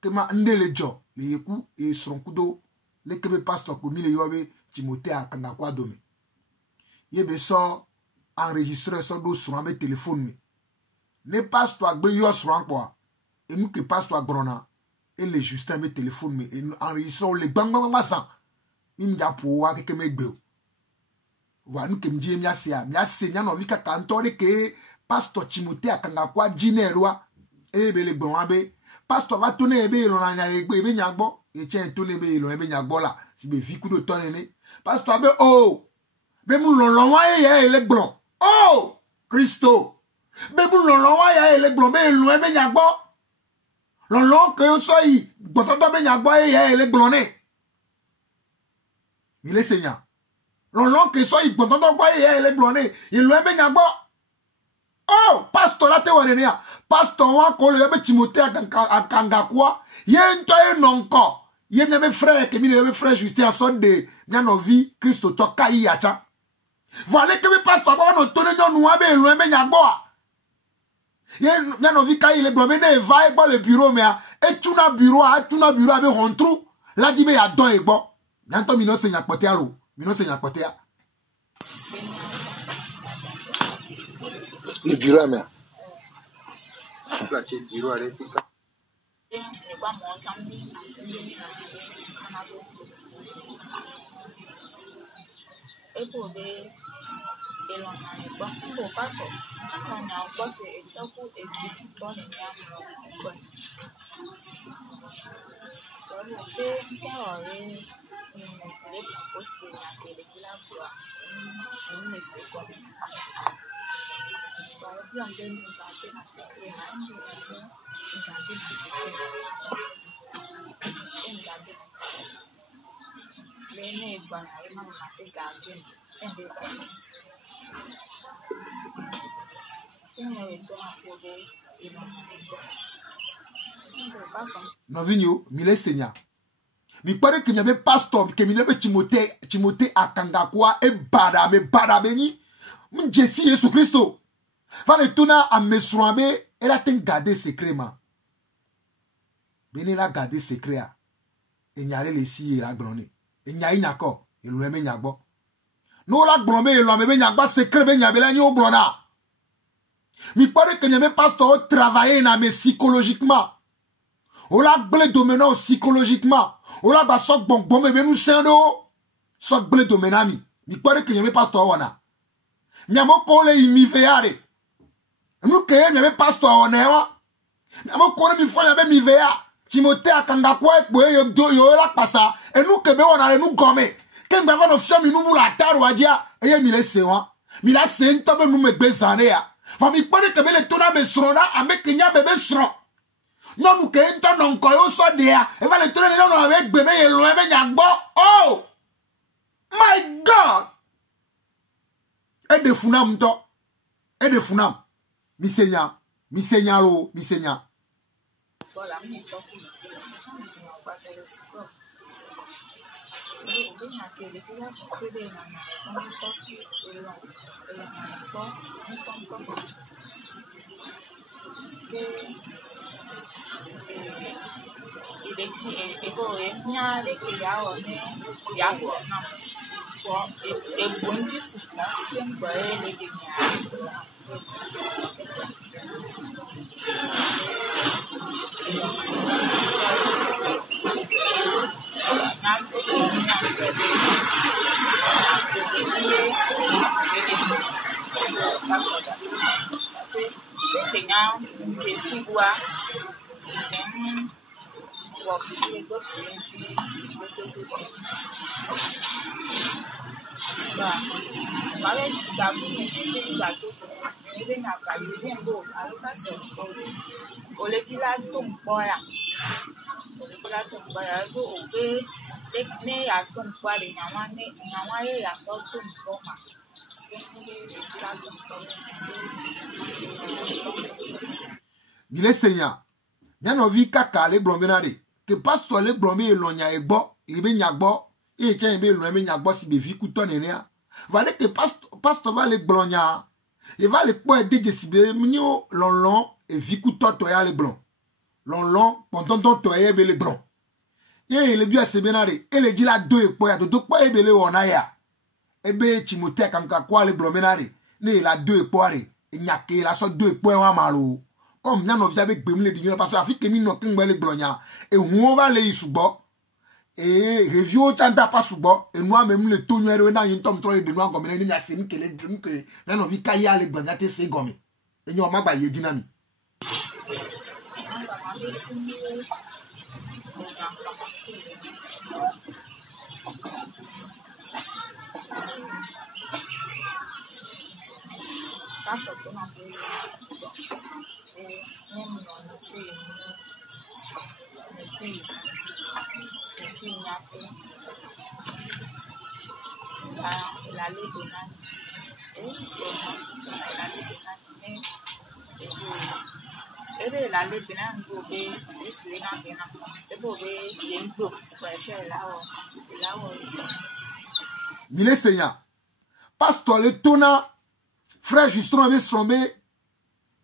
que ma ndele jo le yeku e sonkudo le kebe pasteur ko mi le yobe Timothée akangakwa dome yebe so enregistrer so do sur mes téléphone ne pasteur agbe yo sur quoi et nous que pasteur agrona et le Justin mes téléphone et enregistrer le bang san mi mja po wa ke me gbe wa nous que mji mi ase nya no vika kantore ke pasteur Timothée akangakwa jinerwa ebe le gbon abe pasteur va tourner ebe lo na nya egbe ebe nyagbo e chen tourner ebe lo ebe nyagbo la si be vi kudo tonene pasteur abe be mu lo wa ye le gbon Christo be mu lo wa ye le gbon be lo ebe nyagbo lo ke so yi gbotodo be nyagbo ye le gbon ne il est seigneur lo ke so yi gbotodo gbo ye le gbon ne il lo ebe nyagbo pasteur la te wanenia pasteur wa ko le be Timothée akangakwa ye nto e nonko ye me frère que mi le frère Justin Sunday nya no vi Christo to kai ya cha voilà que me pasteur ba no tone no nuwa be lo me nya gbo ye nya no vi kai le gbo me na va e gbo le bureau me e tuna bureau be hontru la di be ya don e gbo nya nto mi no se nya pote aro mi no se nya pote a le bureau mais Novinho, mile seigneur. Mi pare que m'yabe pasteur, que m'yabe Timothée akangakwa e bada ni. M'jesi Yesu Christo. Va le tuna a mesrouabe, elle a ten gardé secret ma. Bene la gardé secret a. E nyare le si e la glone. E nyai nyako, e lueme nyagbo. no la glombe lo me nyagba secret be nyabela ni oblona mi pare que nyame pasteur travailler na me psychologiquement o la ble dominant psychologiquement o la ba sok bon me nous sendo sok ble dominami mi pare que nyame pasteur ona nyamo ko le mi veare nous que nyame pasteur ona wa nyamo ko mi fo nyame mi vea Timothée akanga kwa ekbo yo la passa et nous que be ona nous gomme que ngba no fiam nous bula taro adia e mi le sewa mi la sento be nous me bezane ya fami pare que be le tona me srona ame kenya bebe sron non nous que ento non ko yo so dia e va le tona no avec bebe ye lo e be nyagbo oh my god e de funam to e de funam mi senya lo mi senya voilà mi to ku no pa se lo ko Mile Seigneur, n'a no vi kaka le glombe na de que pasteur le glombe elonya egbo ibe nyagbo e chen be lo me nyagbo si be vi kuto nenia va le que pasteur va le glonya il va le po de si be mnio lon e vi kuto to ya le glon lon pendant to ya be le glon ye le bia se benare e le di la do e po ya do po e be le wona ya ebe Timothée kamka kwa le glombe na de ne la do e po are nyake la so do e po wa malo comme nous avons fait des gens parce que nous avons fait des gens et on va les subo et review tanta pas subo et nous même le tout nous na yin tom trop de nous comme les gens c'est que les gens que nous avons vu kaya les gens te c'est gomme et nous ma ba ye dinami Mille Seigneur, pasteur le tona, frère Justin avait sombé,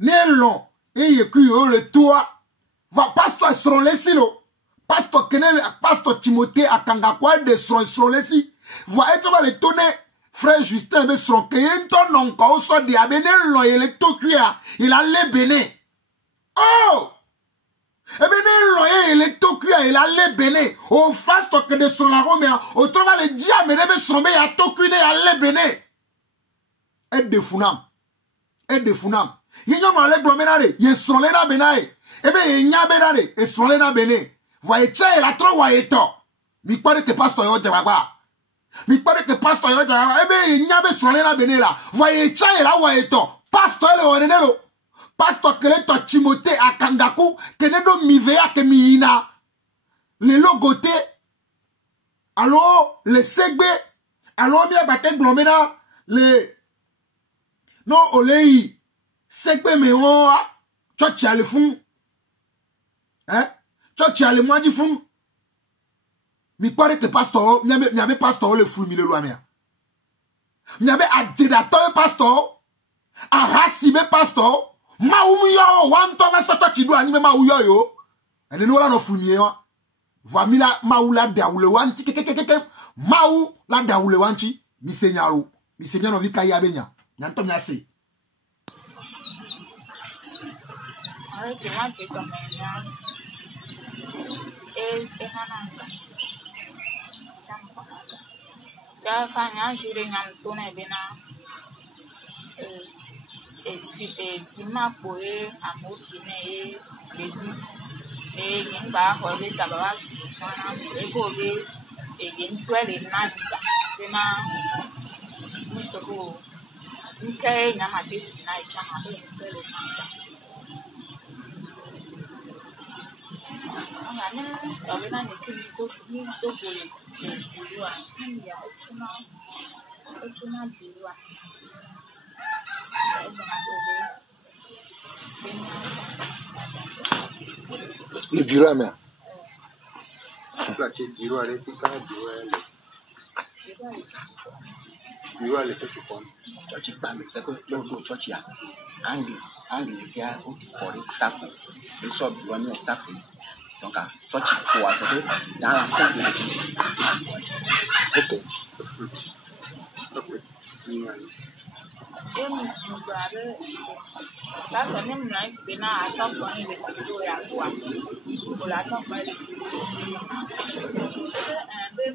né long, et il y le toit, va pasteur sur les silos, pasteur Kenel, pasteur Timothée à Kangakwa de sur les silos, va être le tonner, frère Justin avait son keyen ton encore soit diabéné, long, il est tout cuit, il a les béné. Oh! Eh bien, il est tout cuit, il a les béné. Au face que de son arôme, au travail, le diable, il est sombé, il a tout cuit, il a les béné. Et de funam. Et de funam. Il y a un les gloménaré, il y a son léna bénaé. Eh bien, il y a bénaré, et son léna béné. Voyez, tiens, il a trop voyé tant. Mi pare que pasteur yo jababa. Mi pare que pasteur yo jababa. Eh bien, il y a son léna béné là. Voyez, tiens, il a voyé tant. Pasteur le orenelo. Pasteur que le to Timothée à Kangaku, que ne do mi vea que mi ina. Le logoté. Alors, le segbe. Alors, mi a batte gloména. Le. Non, olei. Segbe me o. Chochi ale fun. Hein? Chochi ale moi di fun. Mi pare que pasteur, mi pasteur le fou mi le loamia. Mi adjedateur pasteur. Ahasibe pasteur. Ma umuyo wanto va soto chidu ani me ma uyo yo ene no la no funye wa mi la ma u la daule wanti ke ma u la daule wanti mi senyaro mi semia no vika ya benya nyanto mi ase Ahora que más que comer es hananga. Ya kanya jure nyam to na be na si ma po amosi na baby yin ba ho le ta ba sana ko be yin twele na be na to ko nke nyama te si na chama be twele na ana sabe na ni si ko ni to ko diwa ya otuna diwa Le bureau à main. Church band seko lo church ya angi ya o kori tapo bishop wani staff donc church ko asete dans la salle de l'église. Ok. That's the name nice bena atop one le do ya kwa la top one and then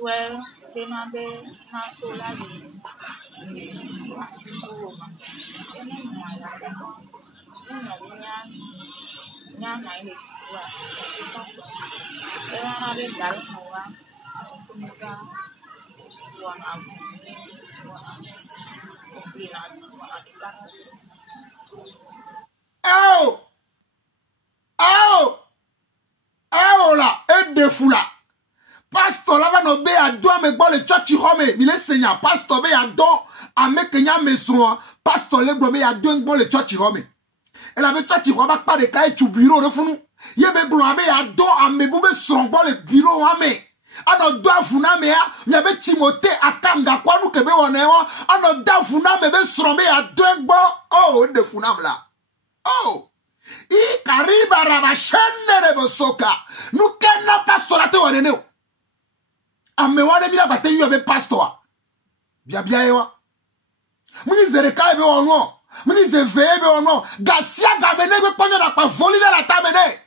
well bena be na so la nya na ile wa era na be dal wa kumika wana là, et de fou là. Pasteur là va no be a do me gbo le church home, mi le seigneur pasteur be a do a me kenya meso, pasteur le gbo be a do gbo le church home. Et la be church home ba pa de kai tu bureau de funu. Ye be gbo be a do a me bo be son gbo le bureau home. Ano da funa me ya le be Timothée akanga kwa nu kebe wonewa ano da funa me be sron be a do gbo oh de funa mla. Oh I kariba raba shenne rebo soka. Nou ken na pastora te wane neo. Ame wane mi la bate yu be pastora. Bia ewa. Muni zereka ebe ono. Muni zeve ebe ono. Gasia gamene be konyo na pa voli na la tamene.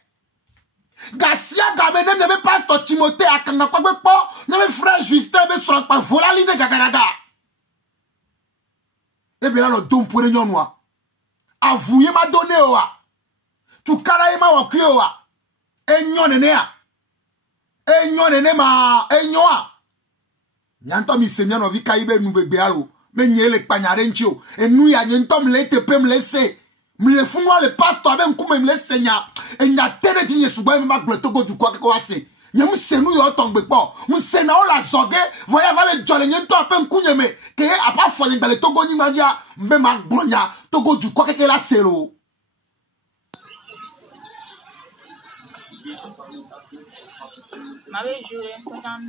Gasia gamene mi be pastor Timothée akanga kwa be po. Nebe frère Justin be sora pa vola li de gagaraga. Ebe la no dompone nyonwa. Avouye ma donné oa. Tu karaima wakioa enyonenea enyonene ma enyoa nyanto mi semia no vika ibe nubegbe alo me nyele kpanyare nchio enu ya nyento mle tepe mle se mle funwa le pastor abe nkume mle senya enya tere jinye sugba me magble togo du kwa ko ase nyem senu yo tongbe po mu sena o la zoge voya vale jole nyento ape nkunye me ke apa fole gbele togo ni madia mbe magbonya togo du kwa ke la selo. M'avait juré que dans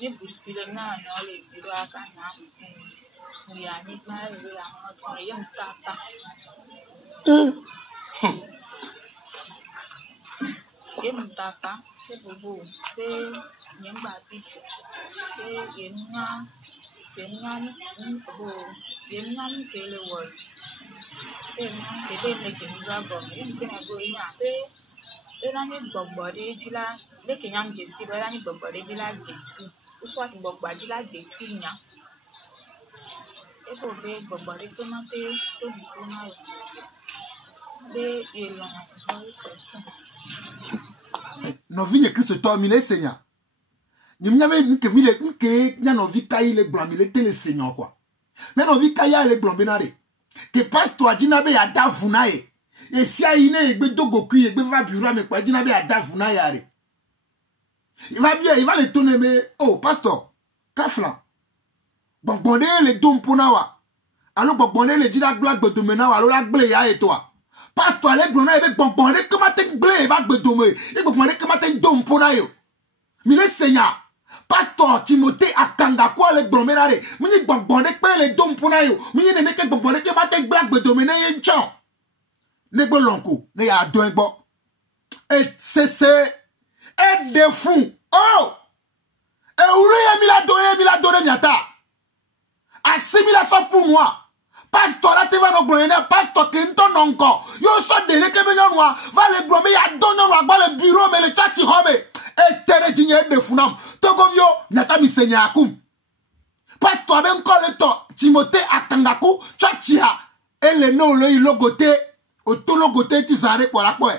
mes bouscules, non, les bureaux à Cana, il y a mis ma vie à mon young papa. Young papa, c'est beau, c'est young baby, c'est young, c'est le word. C'est des machines d'abord, une thing à go in. Elani bogbode jila le kenyam jesi bo elani bogbode jila getu uswat bogbode jila getu nya eko be bogbode to na te to di to na be elon no vigne Christ to mi le seigneur ni mnyame nke mi le nke nya no vi kai le gblon mi le tele seigneur quoi mais no vi kai ya le gblon benare que pasteur ajina be ya davuna e et si a ine egbe dogoku egbe va bureau me kwa jina be adavuna yare il va bien il va le tourner mais oh pasteur kaflan bonbonde le dompona wa alo bonbonde le jina black bedomena wa alo la gble ya et toi pasteur le glona e be bonbonde comment te gble ba bedome e bonbonde comment te dompona yo mi le seigneur pasteur Timothée akanga kwa le gbomenare mi bonbonde pe le dompona yo mi ne me ke bonbonde ke ma te black bedomena ye nchon Negbo lonko, ne ya doengbo. Et c'est et de fou. Oh! Et où il a donné miata. Assimilation pour moi. Pasteur la te va no glonner, pasteur Clinton encore. Yo so de le que venir moi, va le glommer ya donner moi ba le bureau mais le chati robe. Et tere digné de funam. Togovio nyata mi senya akum. Pasteur ben ko le to Timothée atangaku chatia et le no le logoté autologoté tizare pour la quoi.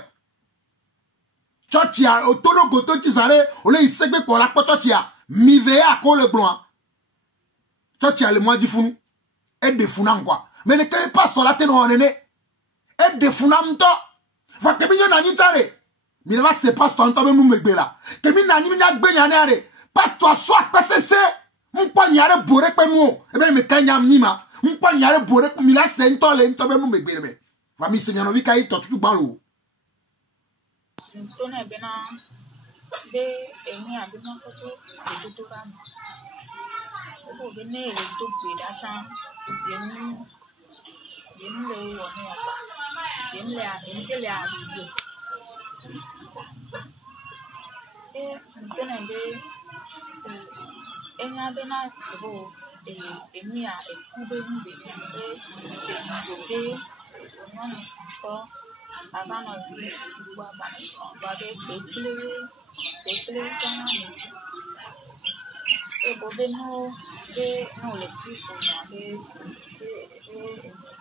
Chatia autologoté tizare o le isegbe pour la quoi chatia. Mi vea ko le blanc. Chatia le mois du funu. Et de funam quoi. Mais le cas pas sur la tête non nene. Et de funam to. Va que minyo nani chare. Mi ne va se pas ton to nous megbe là. Que mi nani nya gbe nya nare. Pas toi soit PCC. M'pa nyare boré pe nous. E ben me kanya mnima. M'pa nyare boré mi la se nto le nto be nous megbe me. Va mi se nyano vi kai to tu balo. Ntona bena be emi aduna foto de to kan. Obo bene le to gbe da chan. Yenu le woni apa. Yenu le a video. Ntona be enya bena bo emi a ekube nbe se ti on ko abana bi wa ba de play kana ni e bo de no le piso na de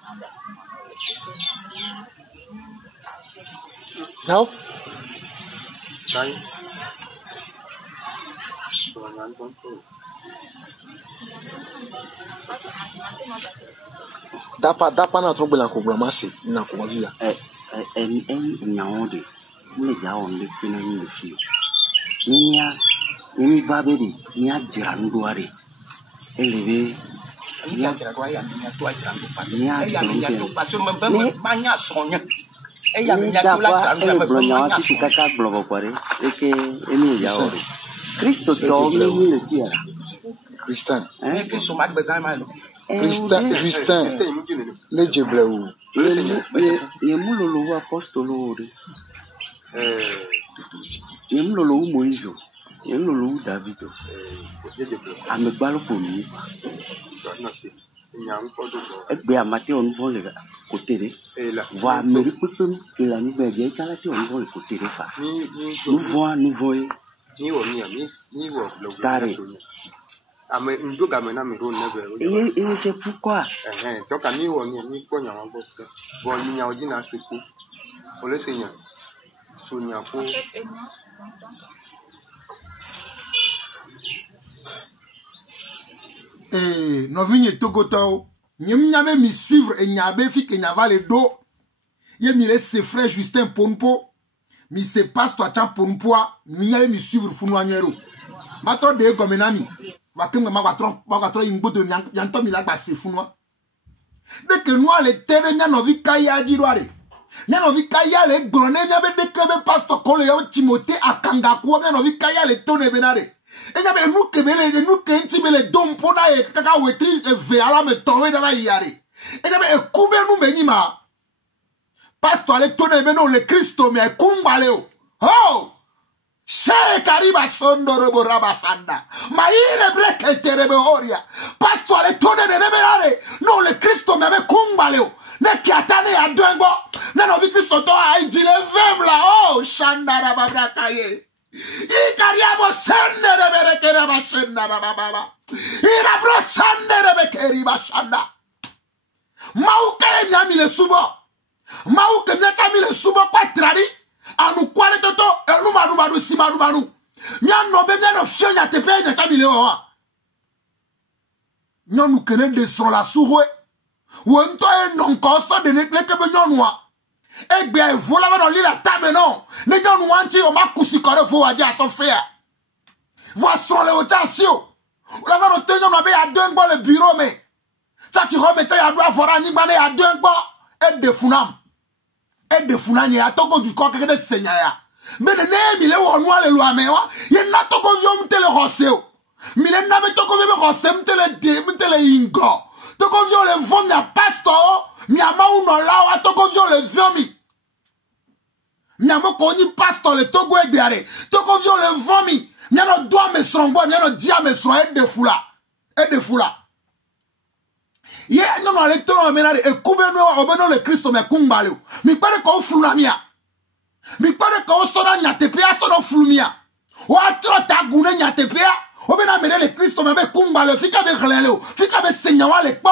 anda si no le piso Now? Sai. Soalnya contoh. Dapa na trouble na kugwa masi na kuwavia. Nyaonde ne jaon le pina ni fi ninya ni vabedi ni ajira nduare eleve ni ajira kwa ya ni to ajira pa ni ajira to parce que banya sonya e ya ni to la ajira pa banya si kaka globo kware e ke eni jaore Cristo to ni le tira Christian. Cristo ma besoin mal Christian. Le jebleou. Ye mulolo apostolo ore. Ye mulolo Moïse. Ye mulolo David. Amegbalo poni. Egbe amate on vont les côté de. Va Amérique pepem que la ni be je kala ti on vont les côté de fa. Nous voyons. Ni wo Tare. Et c'est pourquoi. Donc, à mi ni ko nya won bosse. Bon ni nya oji na seku. Ole se nya. So nya ko. No vigne Togoto. Nyem nyabe mi suivre et nyabe fi ke nyava le do. Ye mi laisse frère Justin Ponpo. Mi se passe toi chan Ponpo. Mi nyabe mi suivre funu anyero. Matro de gomenami. Wakenga magatro ingboto yanto mi la base funwa. Dès que nous les terre nya no vi kaya jiroare. Nya no vi kaya le grone nya be de kebe pastor kole yo Timothée akangaku nya no vi kaya le tone benare. E nya be nu kebele de nu kenti bele dompona e kaka wetri e ve ala me towe da ba yare. E nya be e kube nu menima. Pastor le tone beno le Christo me e kumbaleo. Oh! She kariba sondoro boraba handa. Maire breke terebe oria. Pastor le tone de neberare. Non le Christo me ave kumbaleo. Ne kiatane ya dwengo. Ne no viti soto ai jile vem la. Oh shandara babrakaye. Ikariamo sende de bereke raba shandara bababa. Irabro sande de bekeri bashanda. Mauke nyami le subo. Mauke nyakami le subo kwa trari. Anu kwale toto enu manu si manu nyan no be nyan ofio nya tepe nya kamile wa nyan nu kene de son la souwe wonto e non ko so de ne ke be nyan wa egbe e vola ba no li la tame no ne nyan wanti o makusi kore fo waje aso fea vo son le otasio la ba no te nyan be ya dengbo le bureau me ça ti ho me te ya do afora ni gba ne ya dengbo e de funam. Et de funanye a toko du corps que de seigneur. Mais ne ne mile wonu ale lo amewa, ye na toko yo mtele hoseo. Mile na be toko be hose mtele ingo. Toko yo le vom ya pastor, mi ama uno lawa toko yo le viomi. Nyamo ko ni pastor le togo e biare. Togo vio le vomi. Nyano doa me srongbo, nyano dia me sron e de fula. Ye non le tono menare e kubeno obeno le Kristo me kumbale. Mi pare ko fluna mia. Mi pare ko sona nyatepia sono flumia. O atro tagune nyatepia. Obena mene le Kristo me kumbale fika be glele. Fika be senyawa le po.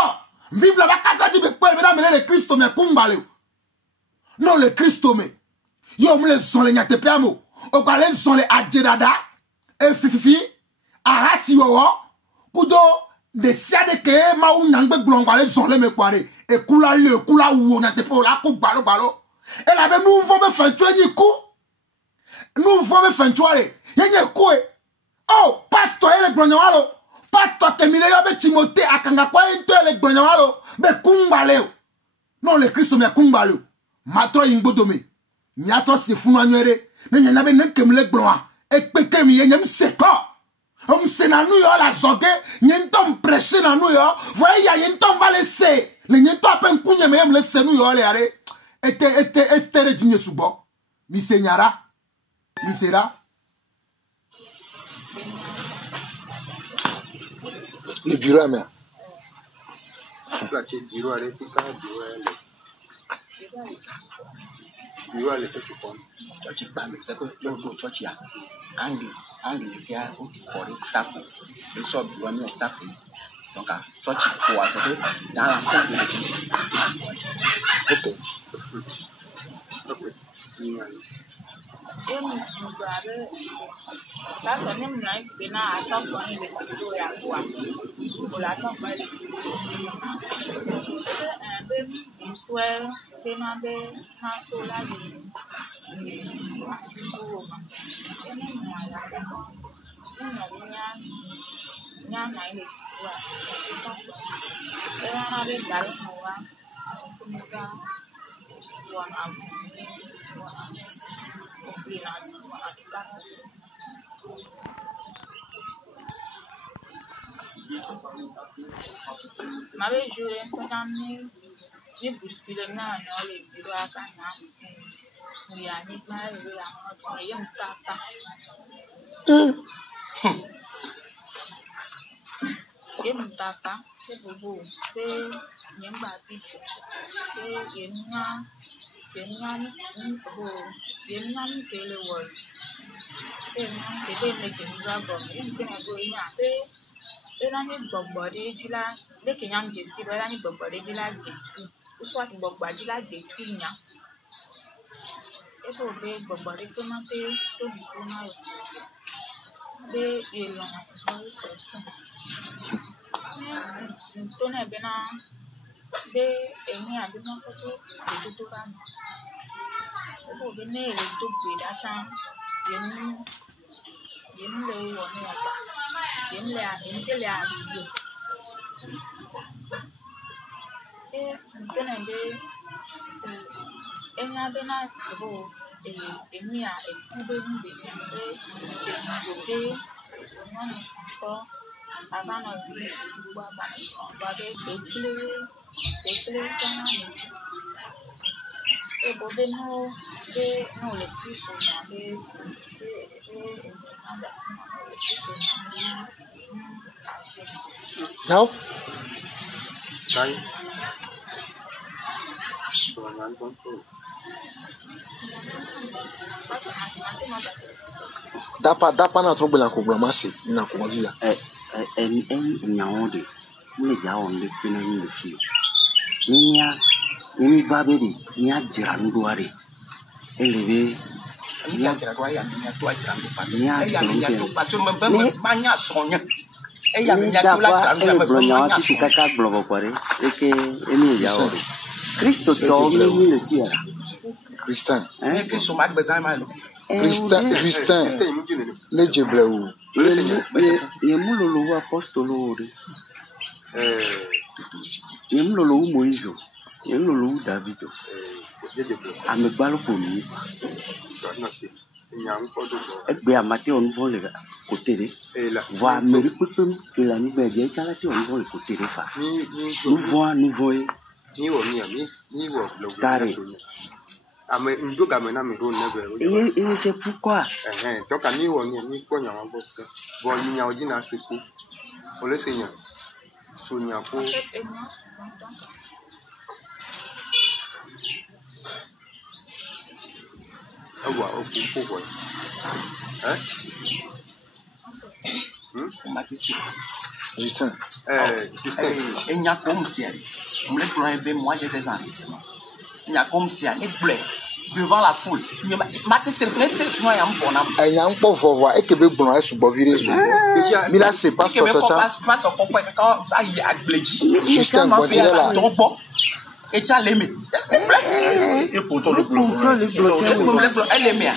Bible ba kata di be po obena mene le Kristo me kumbale. Non le Kristo me. Yo me le son le nyatepia mo. O ka le son le adjedada e fififi arasi wo kudo de siade ke ma un nangbe glongba le son le me kware e kula wo nyatepia la ko gbalo e la be nouveau be fantua ni ku nouveau be fantua le yenye ku e oh pastor ele gbonyawalo pastor temile yo be Timothée akanga kwa into ele gbonyawalo be kumbale non le Christ me kumbale matro ingbodomi nyato si funu anwere ne nyana be ne kemle gbonwa ekpeke mi yenyem seko se na nu yo la zoge nyentom prêcher na nu yo voye ya nyentom va laisser le nyentom apen kunye me yem le se nu yo le are estere dinye subo mi senyara mi sera le bureau à main. Donc, toi, tu pourras c'est dans la salle de l'église. m'avait juré ni bousculer na le bureau à kana ni ani ba le ya mo ye mtata ye mtata se bobo se nyemba picho se yenna ni bo yenna ni tele wo se me se ngabo ni tena go ina se elani gbogbode jila le kenyam jesi be elani gbogbode jila getu uswa ti gbogba jila getu nya ebo be gbogbode to ma te to bi to na be elo na so so to na be na be eni abi na foto to ba na ebo be ne ele to gbe da chan yenu le wo ni apa yemle a entele a video ntenende enya bena bo emi a ekube mbe nyambe se jibobe wonu ko abana bi gbo abana so ba de ekle kana ni bo be no le piso na be Now? Dapa na trouble la ko masi na ko via. Nyaonde. Ni ja on le pena ni le fi. Ni va bedi ni ajira nduare. Eleve ni ajira kwa ya ni to ajira mpa. Ni ajira to parce que manya sonya. E ya mi ya to la ajira mpa. Ni si kaka blogo kware. Eke eni ya ore. Cristo to ni le tiara. Christian. Cristo ma besoin ma lo. Justin. Le jebleou. Ye mulolo apostolo ore. Ye mulolo Moïse. Ye mulolo David. Amegbalo poni. Egbe amate on vont les côté de voir Mary Poppin que la nuit bien calate on vont les côté de fa. Nous voyons ni wo tare Et c'est pourquoi. Donc, à mi on y quoi n'y a pas de bon, il y a ordinaire ce coup. On le sait, on y a pour. Ah ouais, pourquoi? Hein? Justin. Justin. Il y a comme si moi j'ai des enregistrements. Il y a comme si elle est devant la foule. Il y a un peu de voix et que le bon est boviré. Mais là, c'est pas son temps. Justin, continue là. Et tu as l'aimé. Et pourtant, le bloc. Elle aimait.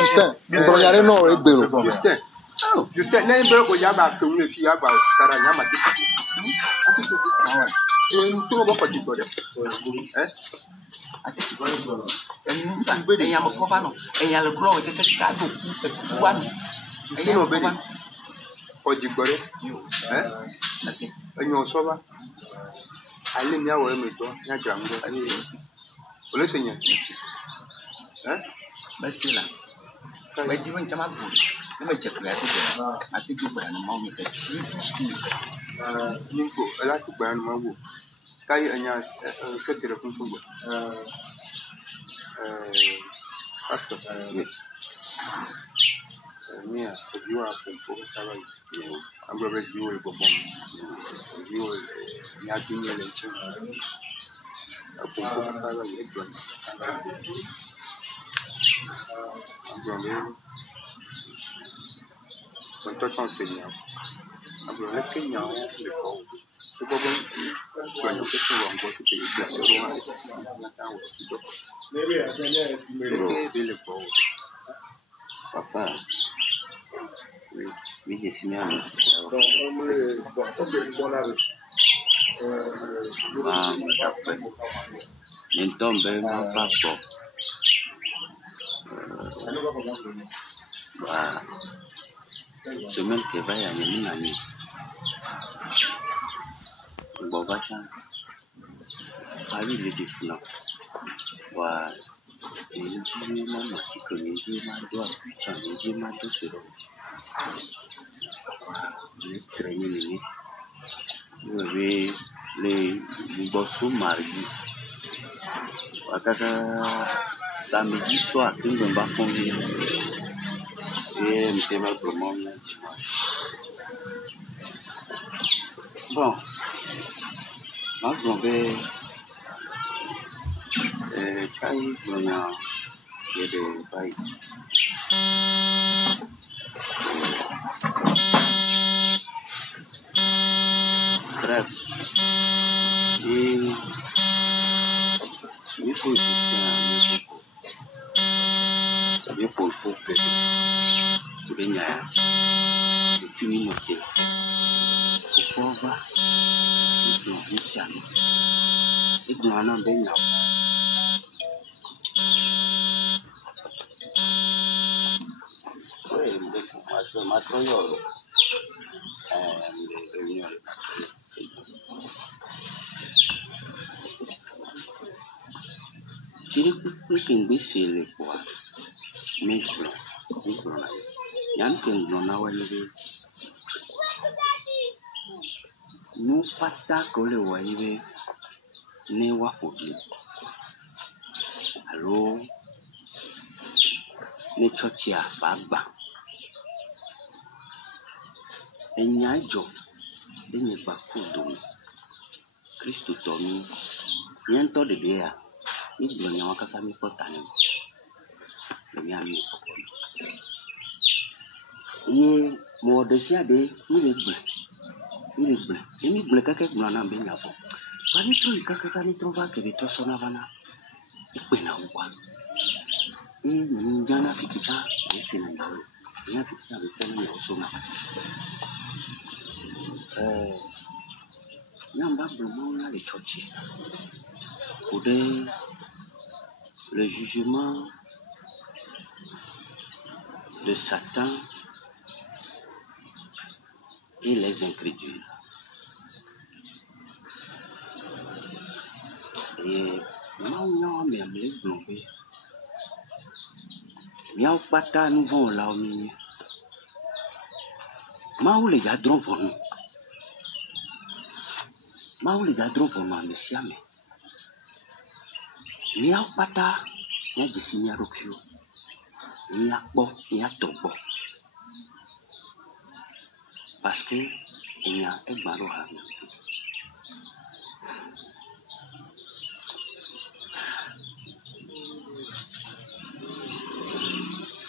Justin, Brognare non est bello. Justin, n'aime pas qu'il y a pas que vous ne fiez pas au caractère. Et nous trouvons pas du tout. Il y a mon compagnon. Il y a le blanc et quelqu'un qui a beaucoup. Il y a mon compagnon. Merci. Allez, bien, ouais, mais toi, il y a grand monde. Vous le savez. Hein? Merci là. Mais tu vois, tu m'as vu. Je me check là. À tes coups, mais c'est tout ce qu'il fait. Nico, elle a tout bien, moi, vous. Quand il y a un téléphone pour vous. Mia, you are from Savannah. I'm going to do it for bomb. You will not be able to. I'm going Papa. Oui, je suis bien. Maintenant, ben, pas bon. Semaine que va y a une année. Bon, va ça. Allez, les différents. Voilà. Et je dis, maman, tu connais, je m'en dois, putain, je m'en dois, c'est bon. Les traîner, vous avez les bossons mardi. Samedi soir, tout le monde va conduire. Et je me mal pour moi. Bon, moi, je vais. Quand il y a des bails. Bref, et il faut il faut faire des niais, des communautés. Pourquoi va ils ont vu ça? Ils n'ont pas bien. Oui, ma troyole. Jadi bikin bisa lepas, mikro, lagi. Yang kena awal ni, nu patah kole wajib ni wakuti. Halo, ni chocia bagba. Enyajo, ni bakudu. Kristu tomi, yang to de dia. Ni belum nyawa kami kota ni, demi kami. Ini modesnya deh, ini boleh kakek mana ambil nyawa. Kami tu kakek kami trova ke betul sona bana, ikbena uang. Ini jangan fikir di sini dulu, ini fikir betul ni sona. Nyamba belum mau lagi coci. Udah. Le jugement de Satan et les incrédules. Et Maou mais me globé. Miao pata nous vont là au milieu. Maou les gadrons pour nous. Maou les gadrons pour nous, monsieur. Miao pata, il y a des signes à rokio. Il y a bon, il y a tobo. Parce que il y a un baro à nous.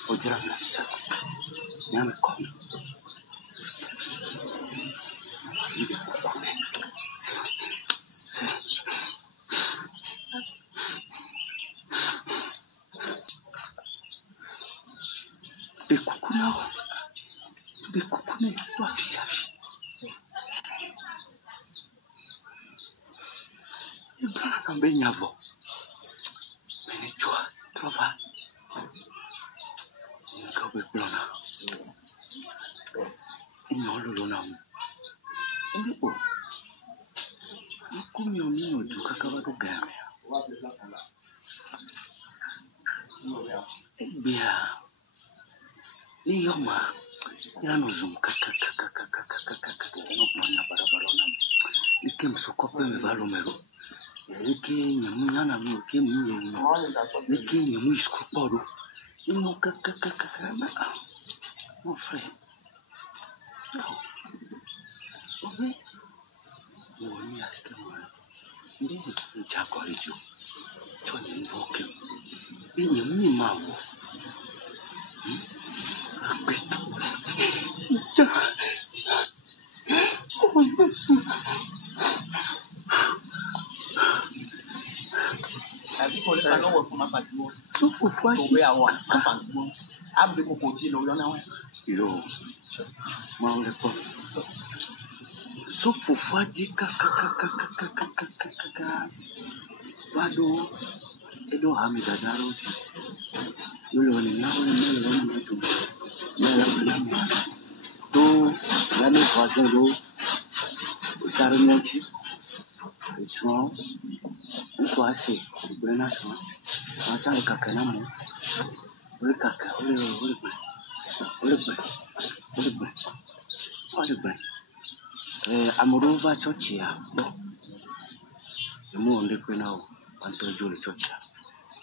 Au dire la ça, il y a un comme. Des coucous, toi, fils à fille. Il y a un baignavo. Mais toi, trova. Il y a un blona. Il y a un lona. Il y a un communion du cacao gamme. Eh bien, les hommes, il y a nos zoom, il me s'occupe de Valomero. Il qui est mouillana, il qui est mouillana, il qui est mouillé scrupolo. Il n'a mon frère. Non. Oui. Oui, avec moi. Il est un jacorio. Tu as une voix. Il est mouillé mao. Amorova chochia. Mo onde kwena anto jole chochia.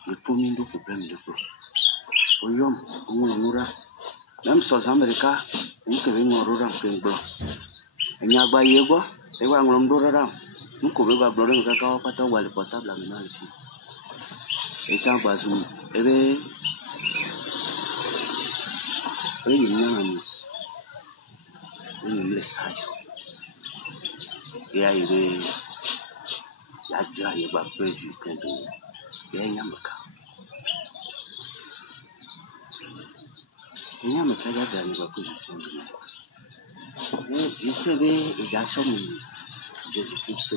Le premier ndo problème de pro. Oyom ngura. Même South America, nke ngorora kengbo. Enya gba yego, e wa ngom do rara. Nko be gba gboro nka ka pata wale portable amina ifi. E tan bazu ebe ni nyama. Ni message. Ya ire ya jira ye ba president do ya nyamaka ya jira ye ba president do isebe e ga so mi Jésus Christ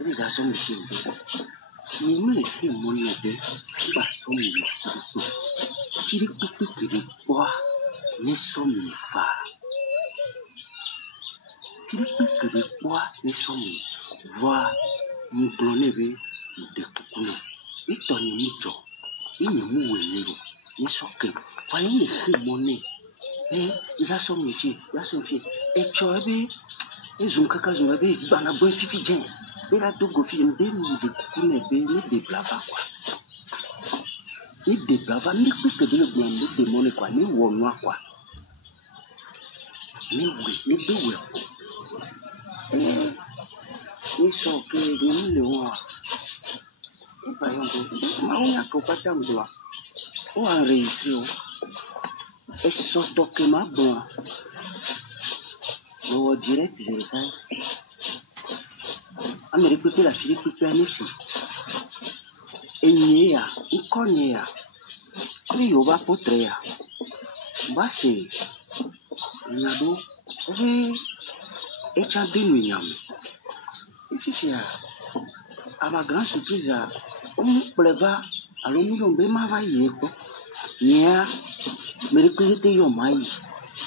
e ga so mi ni mo le fi mo ni de ba so mi kiri kiri kwa ni so mi fa que les poids ne sont voir nous donner des coups. Et ton mito, il ne mouille ni soque. Fallait les monnaie. Et il a son métier, il a son fils. Et tu as vu, ils ont caca, ils ont vu, dans la bonne fille, il a tout goffé, il a des coups, il des blavas, quoi. Il des blavas, mais plus que de le blâmer, des monnaies, quoi, ni ou noir, quoi. Mais oui, les deux, oui. Ils sont que les noirs. Et par exemple, on a compris à moi. On a réussi. Et sont documents bons. On dirait que j'ai fait. On a répété la fille qui peut aller ici. Et il y a, il connaît. Il y a pour très. Bah c'est. Il y a donc. Et tu as 2 millions. Et puis, à ma grande surprise, on pleva, alors nous avons travaillé. Il y a, mais le président de Yomaï,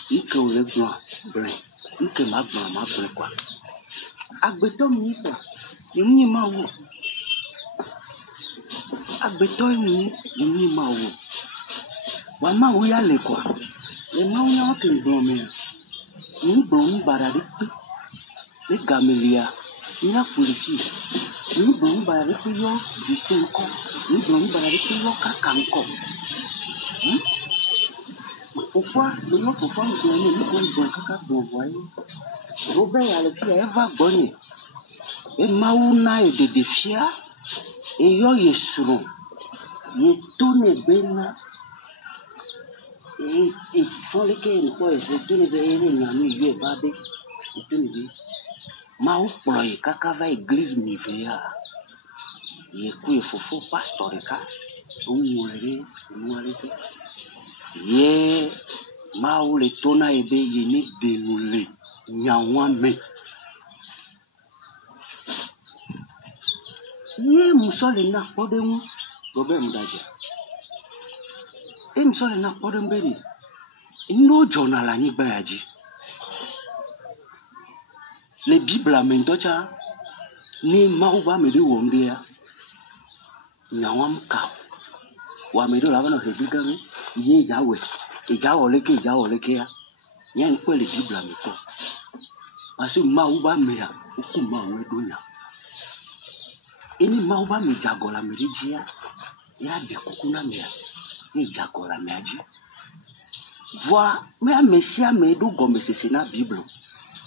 il y a le blanc, il y a ma blanc, quoi. À Béton, il y a Agbeto ni ma wo. Wa ma wo ya le kwa. Le ma wo ya ke bon me. Ni bon barade pe. Le gamelia. Ni la politique. Ni bon barade pe yo du senko. Ni bon barade pe yo kakanko. Pourquoi le nom pourquoi nous donnons bon kaka bon voyer. Robert a le fille Eva Bonnie. Et mauna et de défia. Et yo yesro. Ye tourne bena. Et faut les que nous quoi je tourne bena nyami ye babe. Et tourne bena. Mau ploye kaka va église mivea. Ye kuye fofo pastorika. Umwere. Ye mau le tona ebe ye ne denule nyawame. Ye musole na podemu Robert Mudaja. E musole na podemu beni. No journal ani bayaji. Le Bible amentocha ni mauba mede wondea. Nyawam ka. Wa medo la bana hebika mi ye jawe. E jawo leke ya. Nyen ko le Bible ameto. Parce mauba meya ukuma we donya. Eni mauba me jagola merijia ya de kokuna meya ni jagola meaji voa me a mesia me do gombe sese na Bible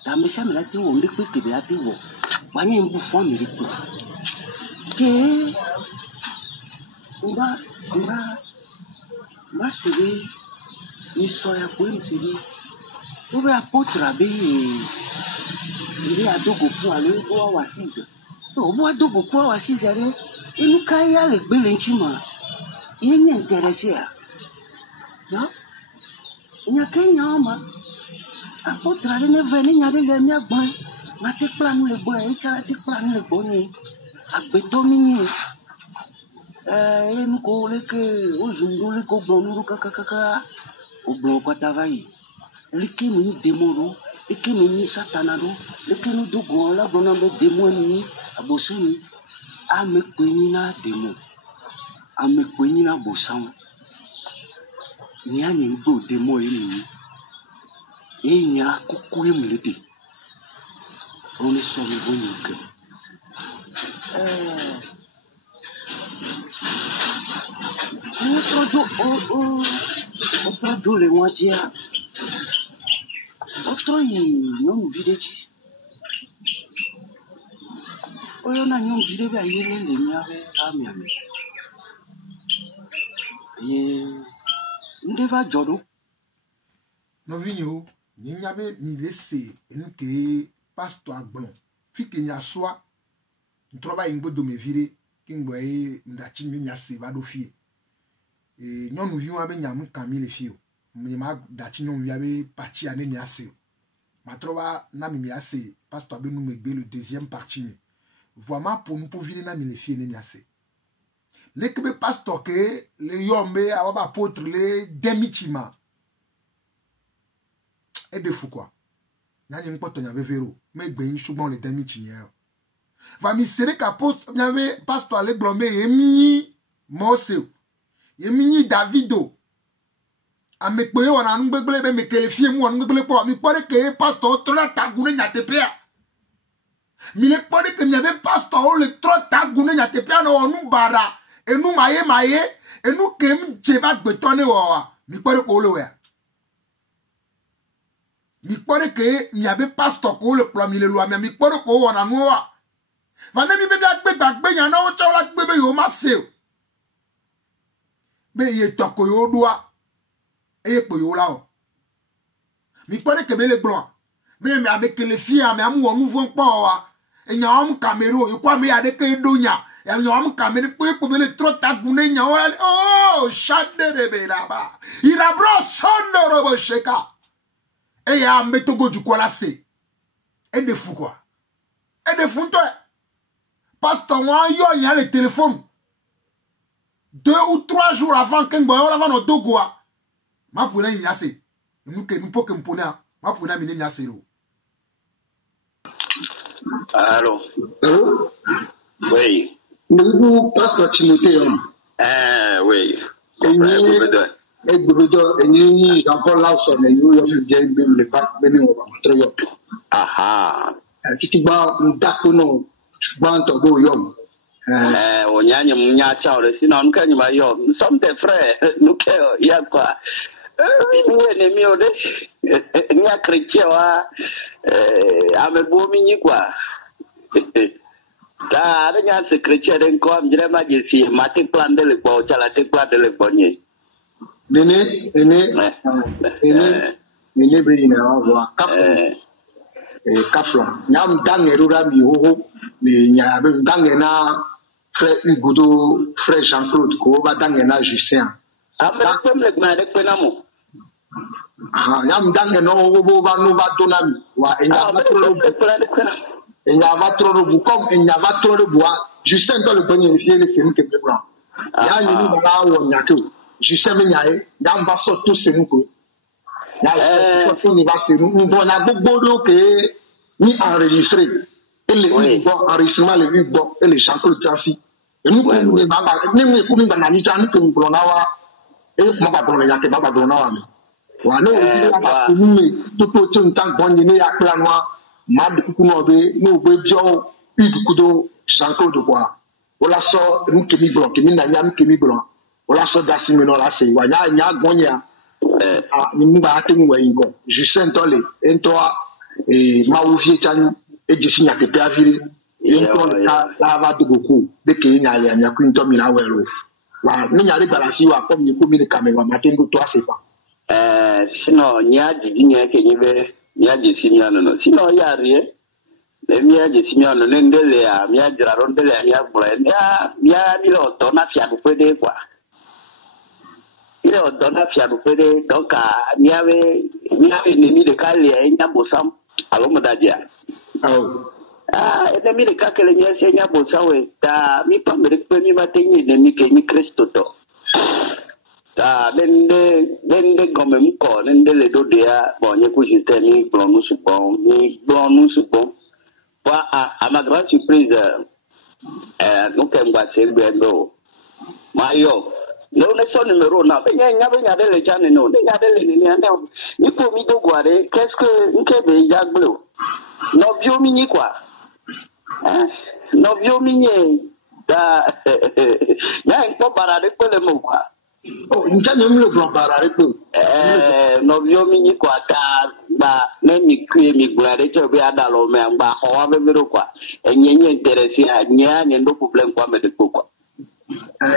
da mesia me la ti wo ndekpe kebe ati wo banye mbu fon mi ripo ke mba sebe ni soya ko ni sebe o be apotra be ile adogo fu ale o wa sibe o bo adogo fu wa sizare inu kai ya le gbele nchima yenye interesse ya no nya kenya oma apotra ne veni nya de le mi agbon ma te plan le bo e cha te plan le bo ni agbeto mi ni enu ko le ke o jundu le ko blonu kaka o blon ko travail liki ni demoro liki ni satanado liki ni dogo la blonu be demo ni abosuni a me kwenyi na demo a me kwenyi na bosan ni ani ngbo demo ni enya kuku emlete on est sur le bon niveau otro jo le watia otro yi non videji oyo na non vide ba yele le mi ave amiame ye ndeva jodo no vinho ni nyabe mi lese enu ke pastor agbon fi ke nya soa ntroba ingbo do me vire kingbo e ndachi mi nya se ba do fie e nyonu vi wa be nya mu kan mi le fie o mi ma dachi nyonu ya be parti ane mi ase ma troba na mi ase pastor abe nu me gbe le deuxième partie ni vraiment pour nous pour vire na mi le fie ne mi ase le kebe pastor ke le yombe awaba apôtre le demichima et de fou quoi nani mpoto nyave vero me gbe yin sugbon le demichien va mi sere ka post nyave pastor le glombe yemi Mose yemi Davido amekpe wana ngbegble be mekele fie mu wana ngbegble po mi pore ke pastor trola tagune nyatepea mi le pore ke nyave pastor o le tro tagune nyatepea no onu bara enu maye enu kem jeba gbetone wa mi pore ko le wa mi pore ke mi abe pastor ko le plan mi le loi mi pore ko wana noa va ne mi be gbagbe yan na o chola gbebe yo ma se be ye toko yo doa e po yo la o mi pore ke be le gbon be mi abe ke le fia mi amu wonu fon po wa enya am camero yo kwa mi ade ke donya ya mi am camero po be le tro tagune nya o shande de be la ba ira bro sondo robo sheka et il y a un métogo du quoi là c'est et de fou quoi et de fou toi pasteur moi il y a le téléphone 2 ou 3 jours avant qu'un boy avant notre dogo ma pour na nyase nous que nous poke mpona ma pour na mine nyase lo allô oui nous pasteur Timothée Oui. Et Brudo, et ni encore là, on est eu, le pas, mais nous, on va Aha. tu vas, d'accord, tu vas entendre yom. On y a une niacha, sinon, on can y yom. Nous sommes des frères, nous, il y a quoi? Oui, ennemi, on est. Ni a chrétien, avec beau mini, quoi. Car, regarde ce chrétien, encore, je l'ai dit, si, maté plan de l'époque, tu as la plan de l'époque. Nene, voir Kafla. Nyam Dangerura Miho, Nyam Dangena, frère Hugo, frère Jean-Claude, Kova Dangena Justin. Ah, mais le mec, Penamo. Nyam Dangena, Nova Donami, et il y a trop de bois, il y a trop de bois. Justin dans le premier ciel, c'est nous qui sommes blancs. Il y a une là où on y a tout. Justin, il y a un vassau tous ces nous. Il y a un beaucoup de ni enregistré. Et les enregistrements, les bons, et les chanteurs de trafic. Et nous, nous, les babas, nous, nous, nous, nous, nous, et Maba Brona, Baba Brona. Voilà, nous, tout autant qu'on est à Clanois. Mad Kunobe, no Bejo, Ugudo, Sanko de Bois. Ola so, Mukemi Blanc, Keminayam Kemi Blanc. Ola so Dassimino la se, Wanya, Gonia, Nimuba Atenwaygo, Justin Tole, Entoa, et Maouvier Chan, et Jessinia Kepaviri, et Lava de Goku, de Kenya, Yakin Tomina Wello. La Mignari Balasiwa, comme you come in the camera, Matengo to Asefa. Sinon, Nia Didinia Kenyibe. Mia Jessimiano, no. Sino yari, Mia Jessimiano, Nendelea, Mia Gerardondelea, Mia Brenda, Mia Milotona Fianupede, quoi. Il est donné Fianupede, donc, Mia ennemi de Calia, Nia Bossam, à l'homme d'Adia. Ennemi de Cacalia, Seigneur Bossawe, mi pas me récupérer ma tenue, ennemi que ni Christoto. Lende gomme mko lende le do dia bon yeku juste ni blonu supon pas à ma grande surprise nous comme va c'est bendo mayo le son numéro na benya de le chane no nya de le ni pour mi do guare qu'est-ce que nkebe jaglo no bio mini quoi no bio mini da ya ko barade ko le mo quoi. Oh, une canne le blanc par no vio mini kwa ba nemi kue mi glare to be adalo me ba ho be miro kwa enyenye interesi anya ndo problem kwa me de kwa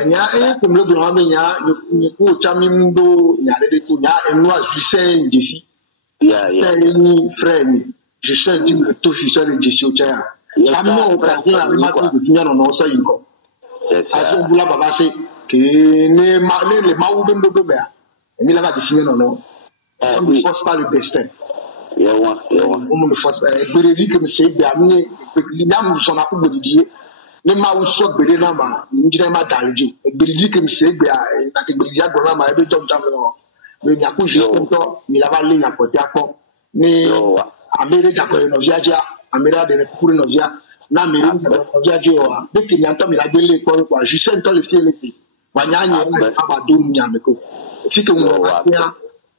nya comme le blanc me nya ni ko chami ndo nya de ko nya enwa Justin Desi ni frère ni Justin dit que tout Justin Desi o cha ya no occasion à ma ko nya no so yiko a so bula baba se ne les maoubem de Bébert. Et il a décidé non. On ne force pas le destin. On ne force pas. Bérévi que monsieur Béamé, l'âme son appel de Dieu, les maoussots de l'âme, il dit ma dalji. Bérévi que monsieur Béamé, la Bérévia de l'âme, elle est dans le Yakou, je comprends, il a valé la côté à fond. Mais Amérique à Novia, Amérique de la Novia, l'Amérique de la Novia, dès qu'il y a un temps, il a donné l'école, juste un temps, le ciel était. Wanyanya abadou nyameko fike mwa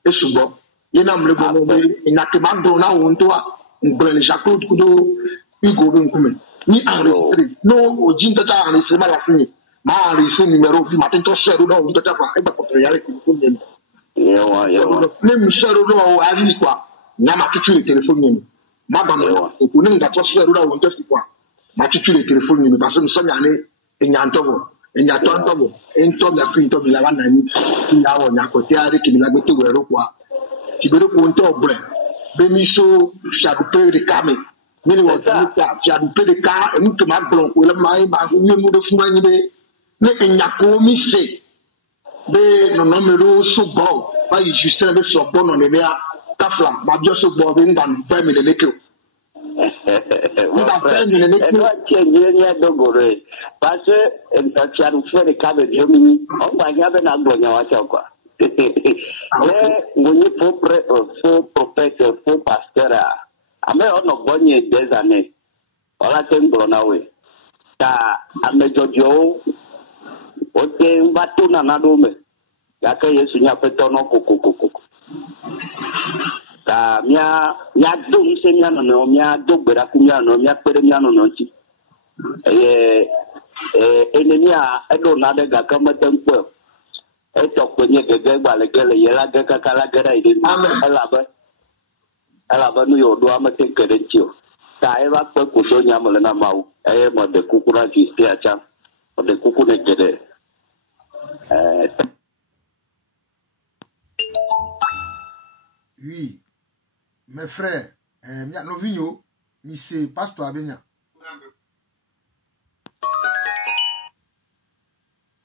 esubo yena mlebo no inakema drona wontoa ngben Jean-Claude kudo Hugo Nkume ni enregistré no ojinta ta enregistré ma la fini ma enregistré numéro vi matento sero no wontoa fa e ba ko yale ko nyen même sero no avi quoi nyama kitu le téléphone ni ma ba no ko ni nga to sero no wontoa fi quoi ma kitu le téléphone ni parce que nous sommes allés et nyantobo il y a tant de la fin de la vanne qui a on a côté avec qui la gote wero quoi tu veux compter au brin bemiso chapeau de came mais on a chapeau de cas et nous te ma blanc ou la mai ma nous de fuma ni mais il y a commis c'est de non numéro so bon pas juste avec so bon on est là kafla ma bio so bon ben dans 20 000 lekio parce que tu as fait des cas de Diomini, on va y avoir un aglomération quoi. Mais mon faux prophète, faux pasteur, mais on a gagné des années. On a fait un bronawe. Ta amejojo, Ote mbatu na nadome. Yaka Yesu nya petono koko. Ta mia do mse mia no mia do gbera ku mia no mia pere mia no chi. Enemia edo na de ga kama tempo. Eto kwenye gege gbale gele yela geka kala gera ide. Alaba nu yo do amate kerenchio. Ta eva pe ku do nya mole na mau. Mo de kukura ji sti acha. Mo de kuku ne gede. Oui, mes frères, nos vignes, c'est pasteur Abenya.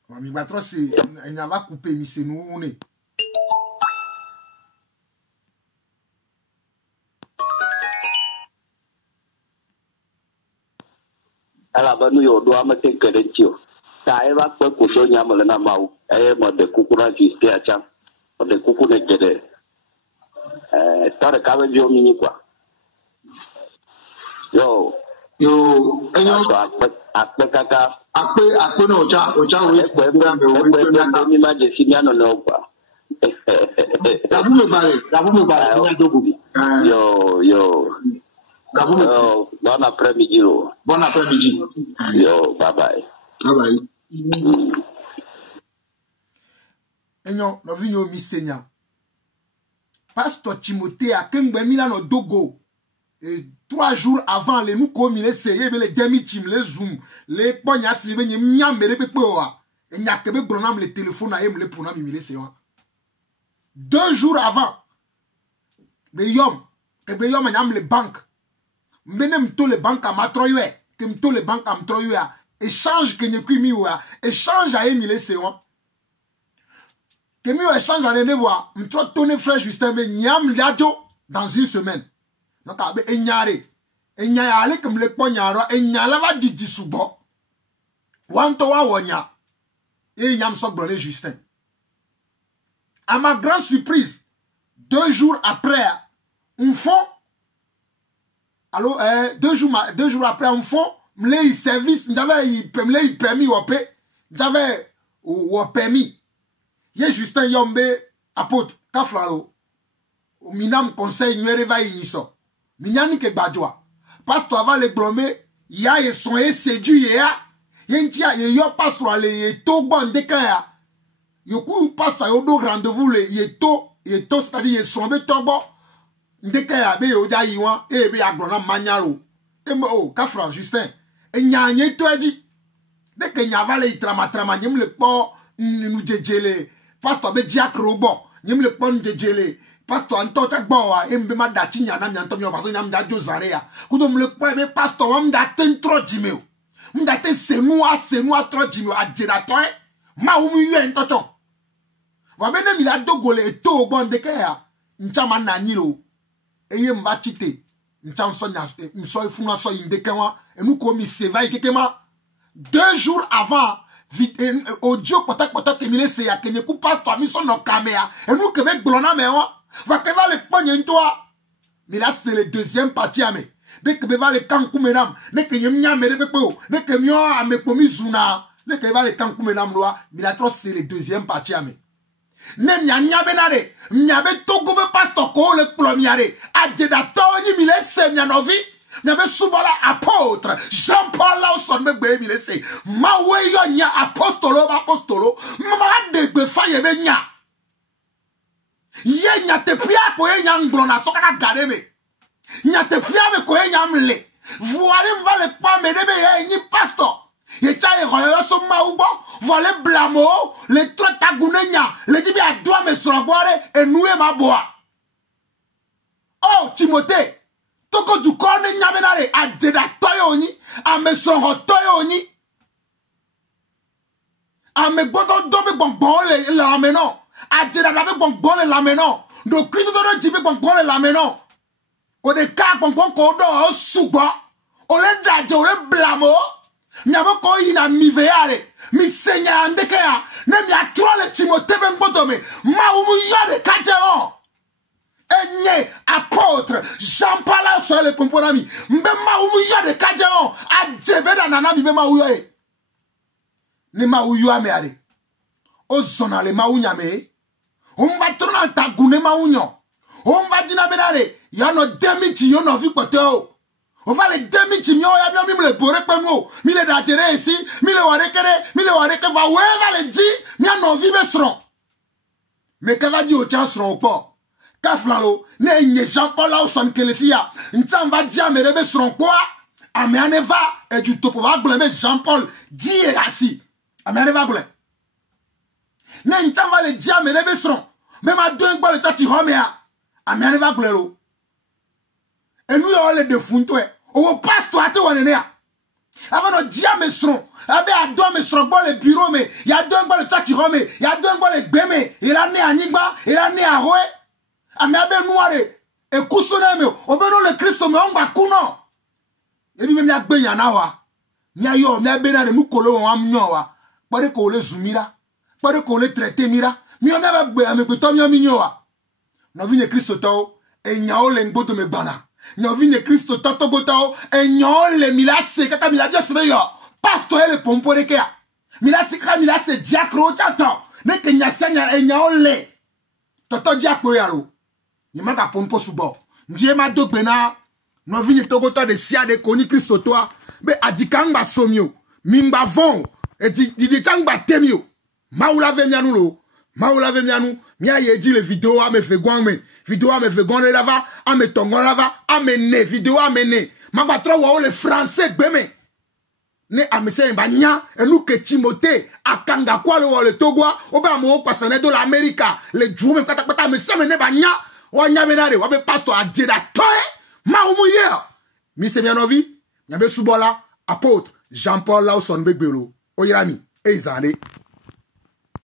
Mi batro c'est il n'y a pas coupé, mais c'est nous on est. Alaba nu yo do amate kerenchio. Ta eva pe ku do nya mole na mau. Mo de kukura ji sti acha. Mo de kuku ne gede. Tare kabe jo mini kwa. Yo, enyo akpe kaka. Akpe no ocha we ekwe mi ma je sini ano no kwa. Dabu me bare na dogo. Yo. Bon après-midi. Bon après-midi. Yo, bye bye. Enyo, no vinyo mi senya. Pasteur Timothée a Kengbe Milano Dogo. Et 3 jours avant, les nous comme il essayait, les demi-team, les zoom, les pognas, les miam, les pépoa. Et il n'y a que des bonhommes, les téléphones à les pronoms, il essayait. 2 jours avant, les yom, les yom, les banques. Menem tous les banques à matroyé, que tous les banques à matroyé, échange que n'y a pas échange à Emile essayant. Que mieux échange à l'année voir, m'tro tonné frère Justin, mais nyam liado dans une semaine. Donc, enyare ale comme le pognaro, enyala va di subo. Wanto wa wonya, et nyam sok brûlé Justin. À ma grande surprise, 2 jours après, on fond, alors, 2 jours après, on fond, m'lay service, m'avait permis wopé, j'avais permis. Ye Justin Yombe apôtre Kaflao au minam conseil nuere va iniso minyani ke gbadwa pasteur va le glomé ya ye son e séduit ya yentia ye yo pasteur ale ye to gbande kan ya yoku pasteur yo do rendez-vous le ye to c'est-à-dire ye son be tobo ndeka ya be yo da yiwan e be aglona manyaro e mo Kaflao Justin e nyanye to aji de ke nya va le trama nyem le po nu jejele pasteur be diacre bo nyem le pon jejele pasteur antota gboa embe ma dati nya na nyanto mi o paso nyam da jozarea kudo mle po be pasteur am da tentro jimeo mda te senu a tro jimeo a jerato ma o mi ye ntoto va bene mi la dogole to bonde ke ya nchama na nyilo eye mba chite ncham so nya mso ifuna so indeke wa enu ko mi seva ikekema 2 jours avant audio potak kemile se ya kenye ku pasteur mi so no kamea et nous que avec blona me va que va le pogner toi mais là c'est le deuxième partie ame dès que va le kanku menam ne que nyamnya me de pepo ne que mio ame pomi zuna ne que va le kanku menam loi mais là trop c'est le deuxième partie ame ne nyanya benare nyabe togo be pasteur ko le plomiare adjeda toni mi le se nyanovi n'avait souvent apôtre Jean-Paul Lawson me baby laissé ma way nya apostolo mama de be faye be nya ye nya te pia ko nya nglona so ka gade me nya te pia me ko nya mle voile va le pas me de be ni pastor ye cha e royo so ma ubo voile blamo le trotagune nya le dibi a doit me sorobore e noué ma boa oh Timothée toko du kone nyabenare a deda toyo ni a me songo toyo ni a me bodo dobe bonbon le la meno a deda dabe bonbon le la meno do krito do jibe bonbon le la meno o de ka bonbon ko do subo o le daje o le blamo nyabo ko ina miveare mi senya andeke ya ne mi atrole Timothée ben botome ma umu yade kajeo enye apôtre Jean-Paul sur le pomponami mbema umu ya de kajeo a debeda nanami bema uye ni mawu yua me ade o zona le mawu nyame on va trona ta gune mawu nyo on va dina benare ya no demiti yo no vi poto on va le demiti mio ya mi le bore pemo mi le datere ici mi le ware ke va we va le di mi no vi be sron me ka va di o chan sron po ka flalo ne nye Jean-Paul Lawson kelefia ntan va di amere be sron po ame aneva e du topo va gleme Jean-Paul di e asi ame aneva gleme ne ntan va le di amere be sron me ma do ngba le tati homea ame aneva glelo enu yo le defunto e o pastor ate wonene a aba no di ame sron abe ado me sron gbo le bureau me ya do ngba le tati home ya do ngba le gbeme ira ne anyigba ira ne ahoe ame abe nuare e kusona me obeno le Kristo me ongba kuno ebi me mia gbe yan na wa mia yo mia be na de nukolo wa mnyo wa pare ko le zumira pare ko le traiter mira mi o mia gbe ame gbe to mi o mi nyo wa no vi ne Kristo to e nya o le ngboto me gbana no vi ne Kristo to to go to e nya o le milase kata milade sebe yo pastor ele pompo de ke milase ka milase diakro chato ne ke nya senya e nya o le toto diakro yaro ni maka pompo subo ndie ma dogbe na no vini togoto de sia de koni Kristo toa be adikangba somio mimba von e di changba temio maula ve mianu mia yeji le vidéo a me fe gwanme vidéo a me fe gonre lava a me tongon lava a me ne vidéo a me ne mamba tro wa le français gbeme ne amese ba nya enu ke Timothée akanga kwa le togwa oba mo pasane do l'América le jume kata me se me ne ba nya o nya benare wa be pastor adjeda toe ma umuye mi se bien envie nyabe subola apôtre Jean-Paul Lawson begbelo oyirami ezane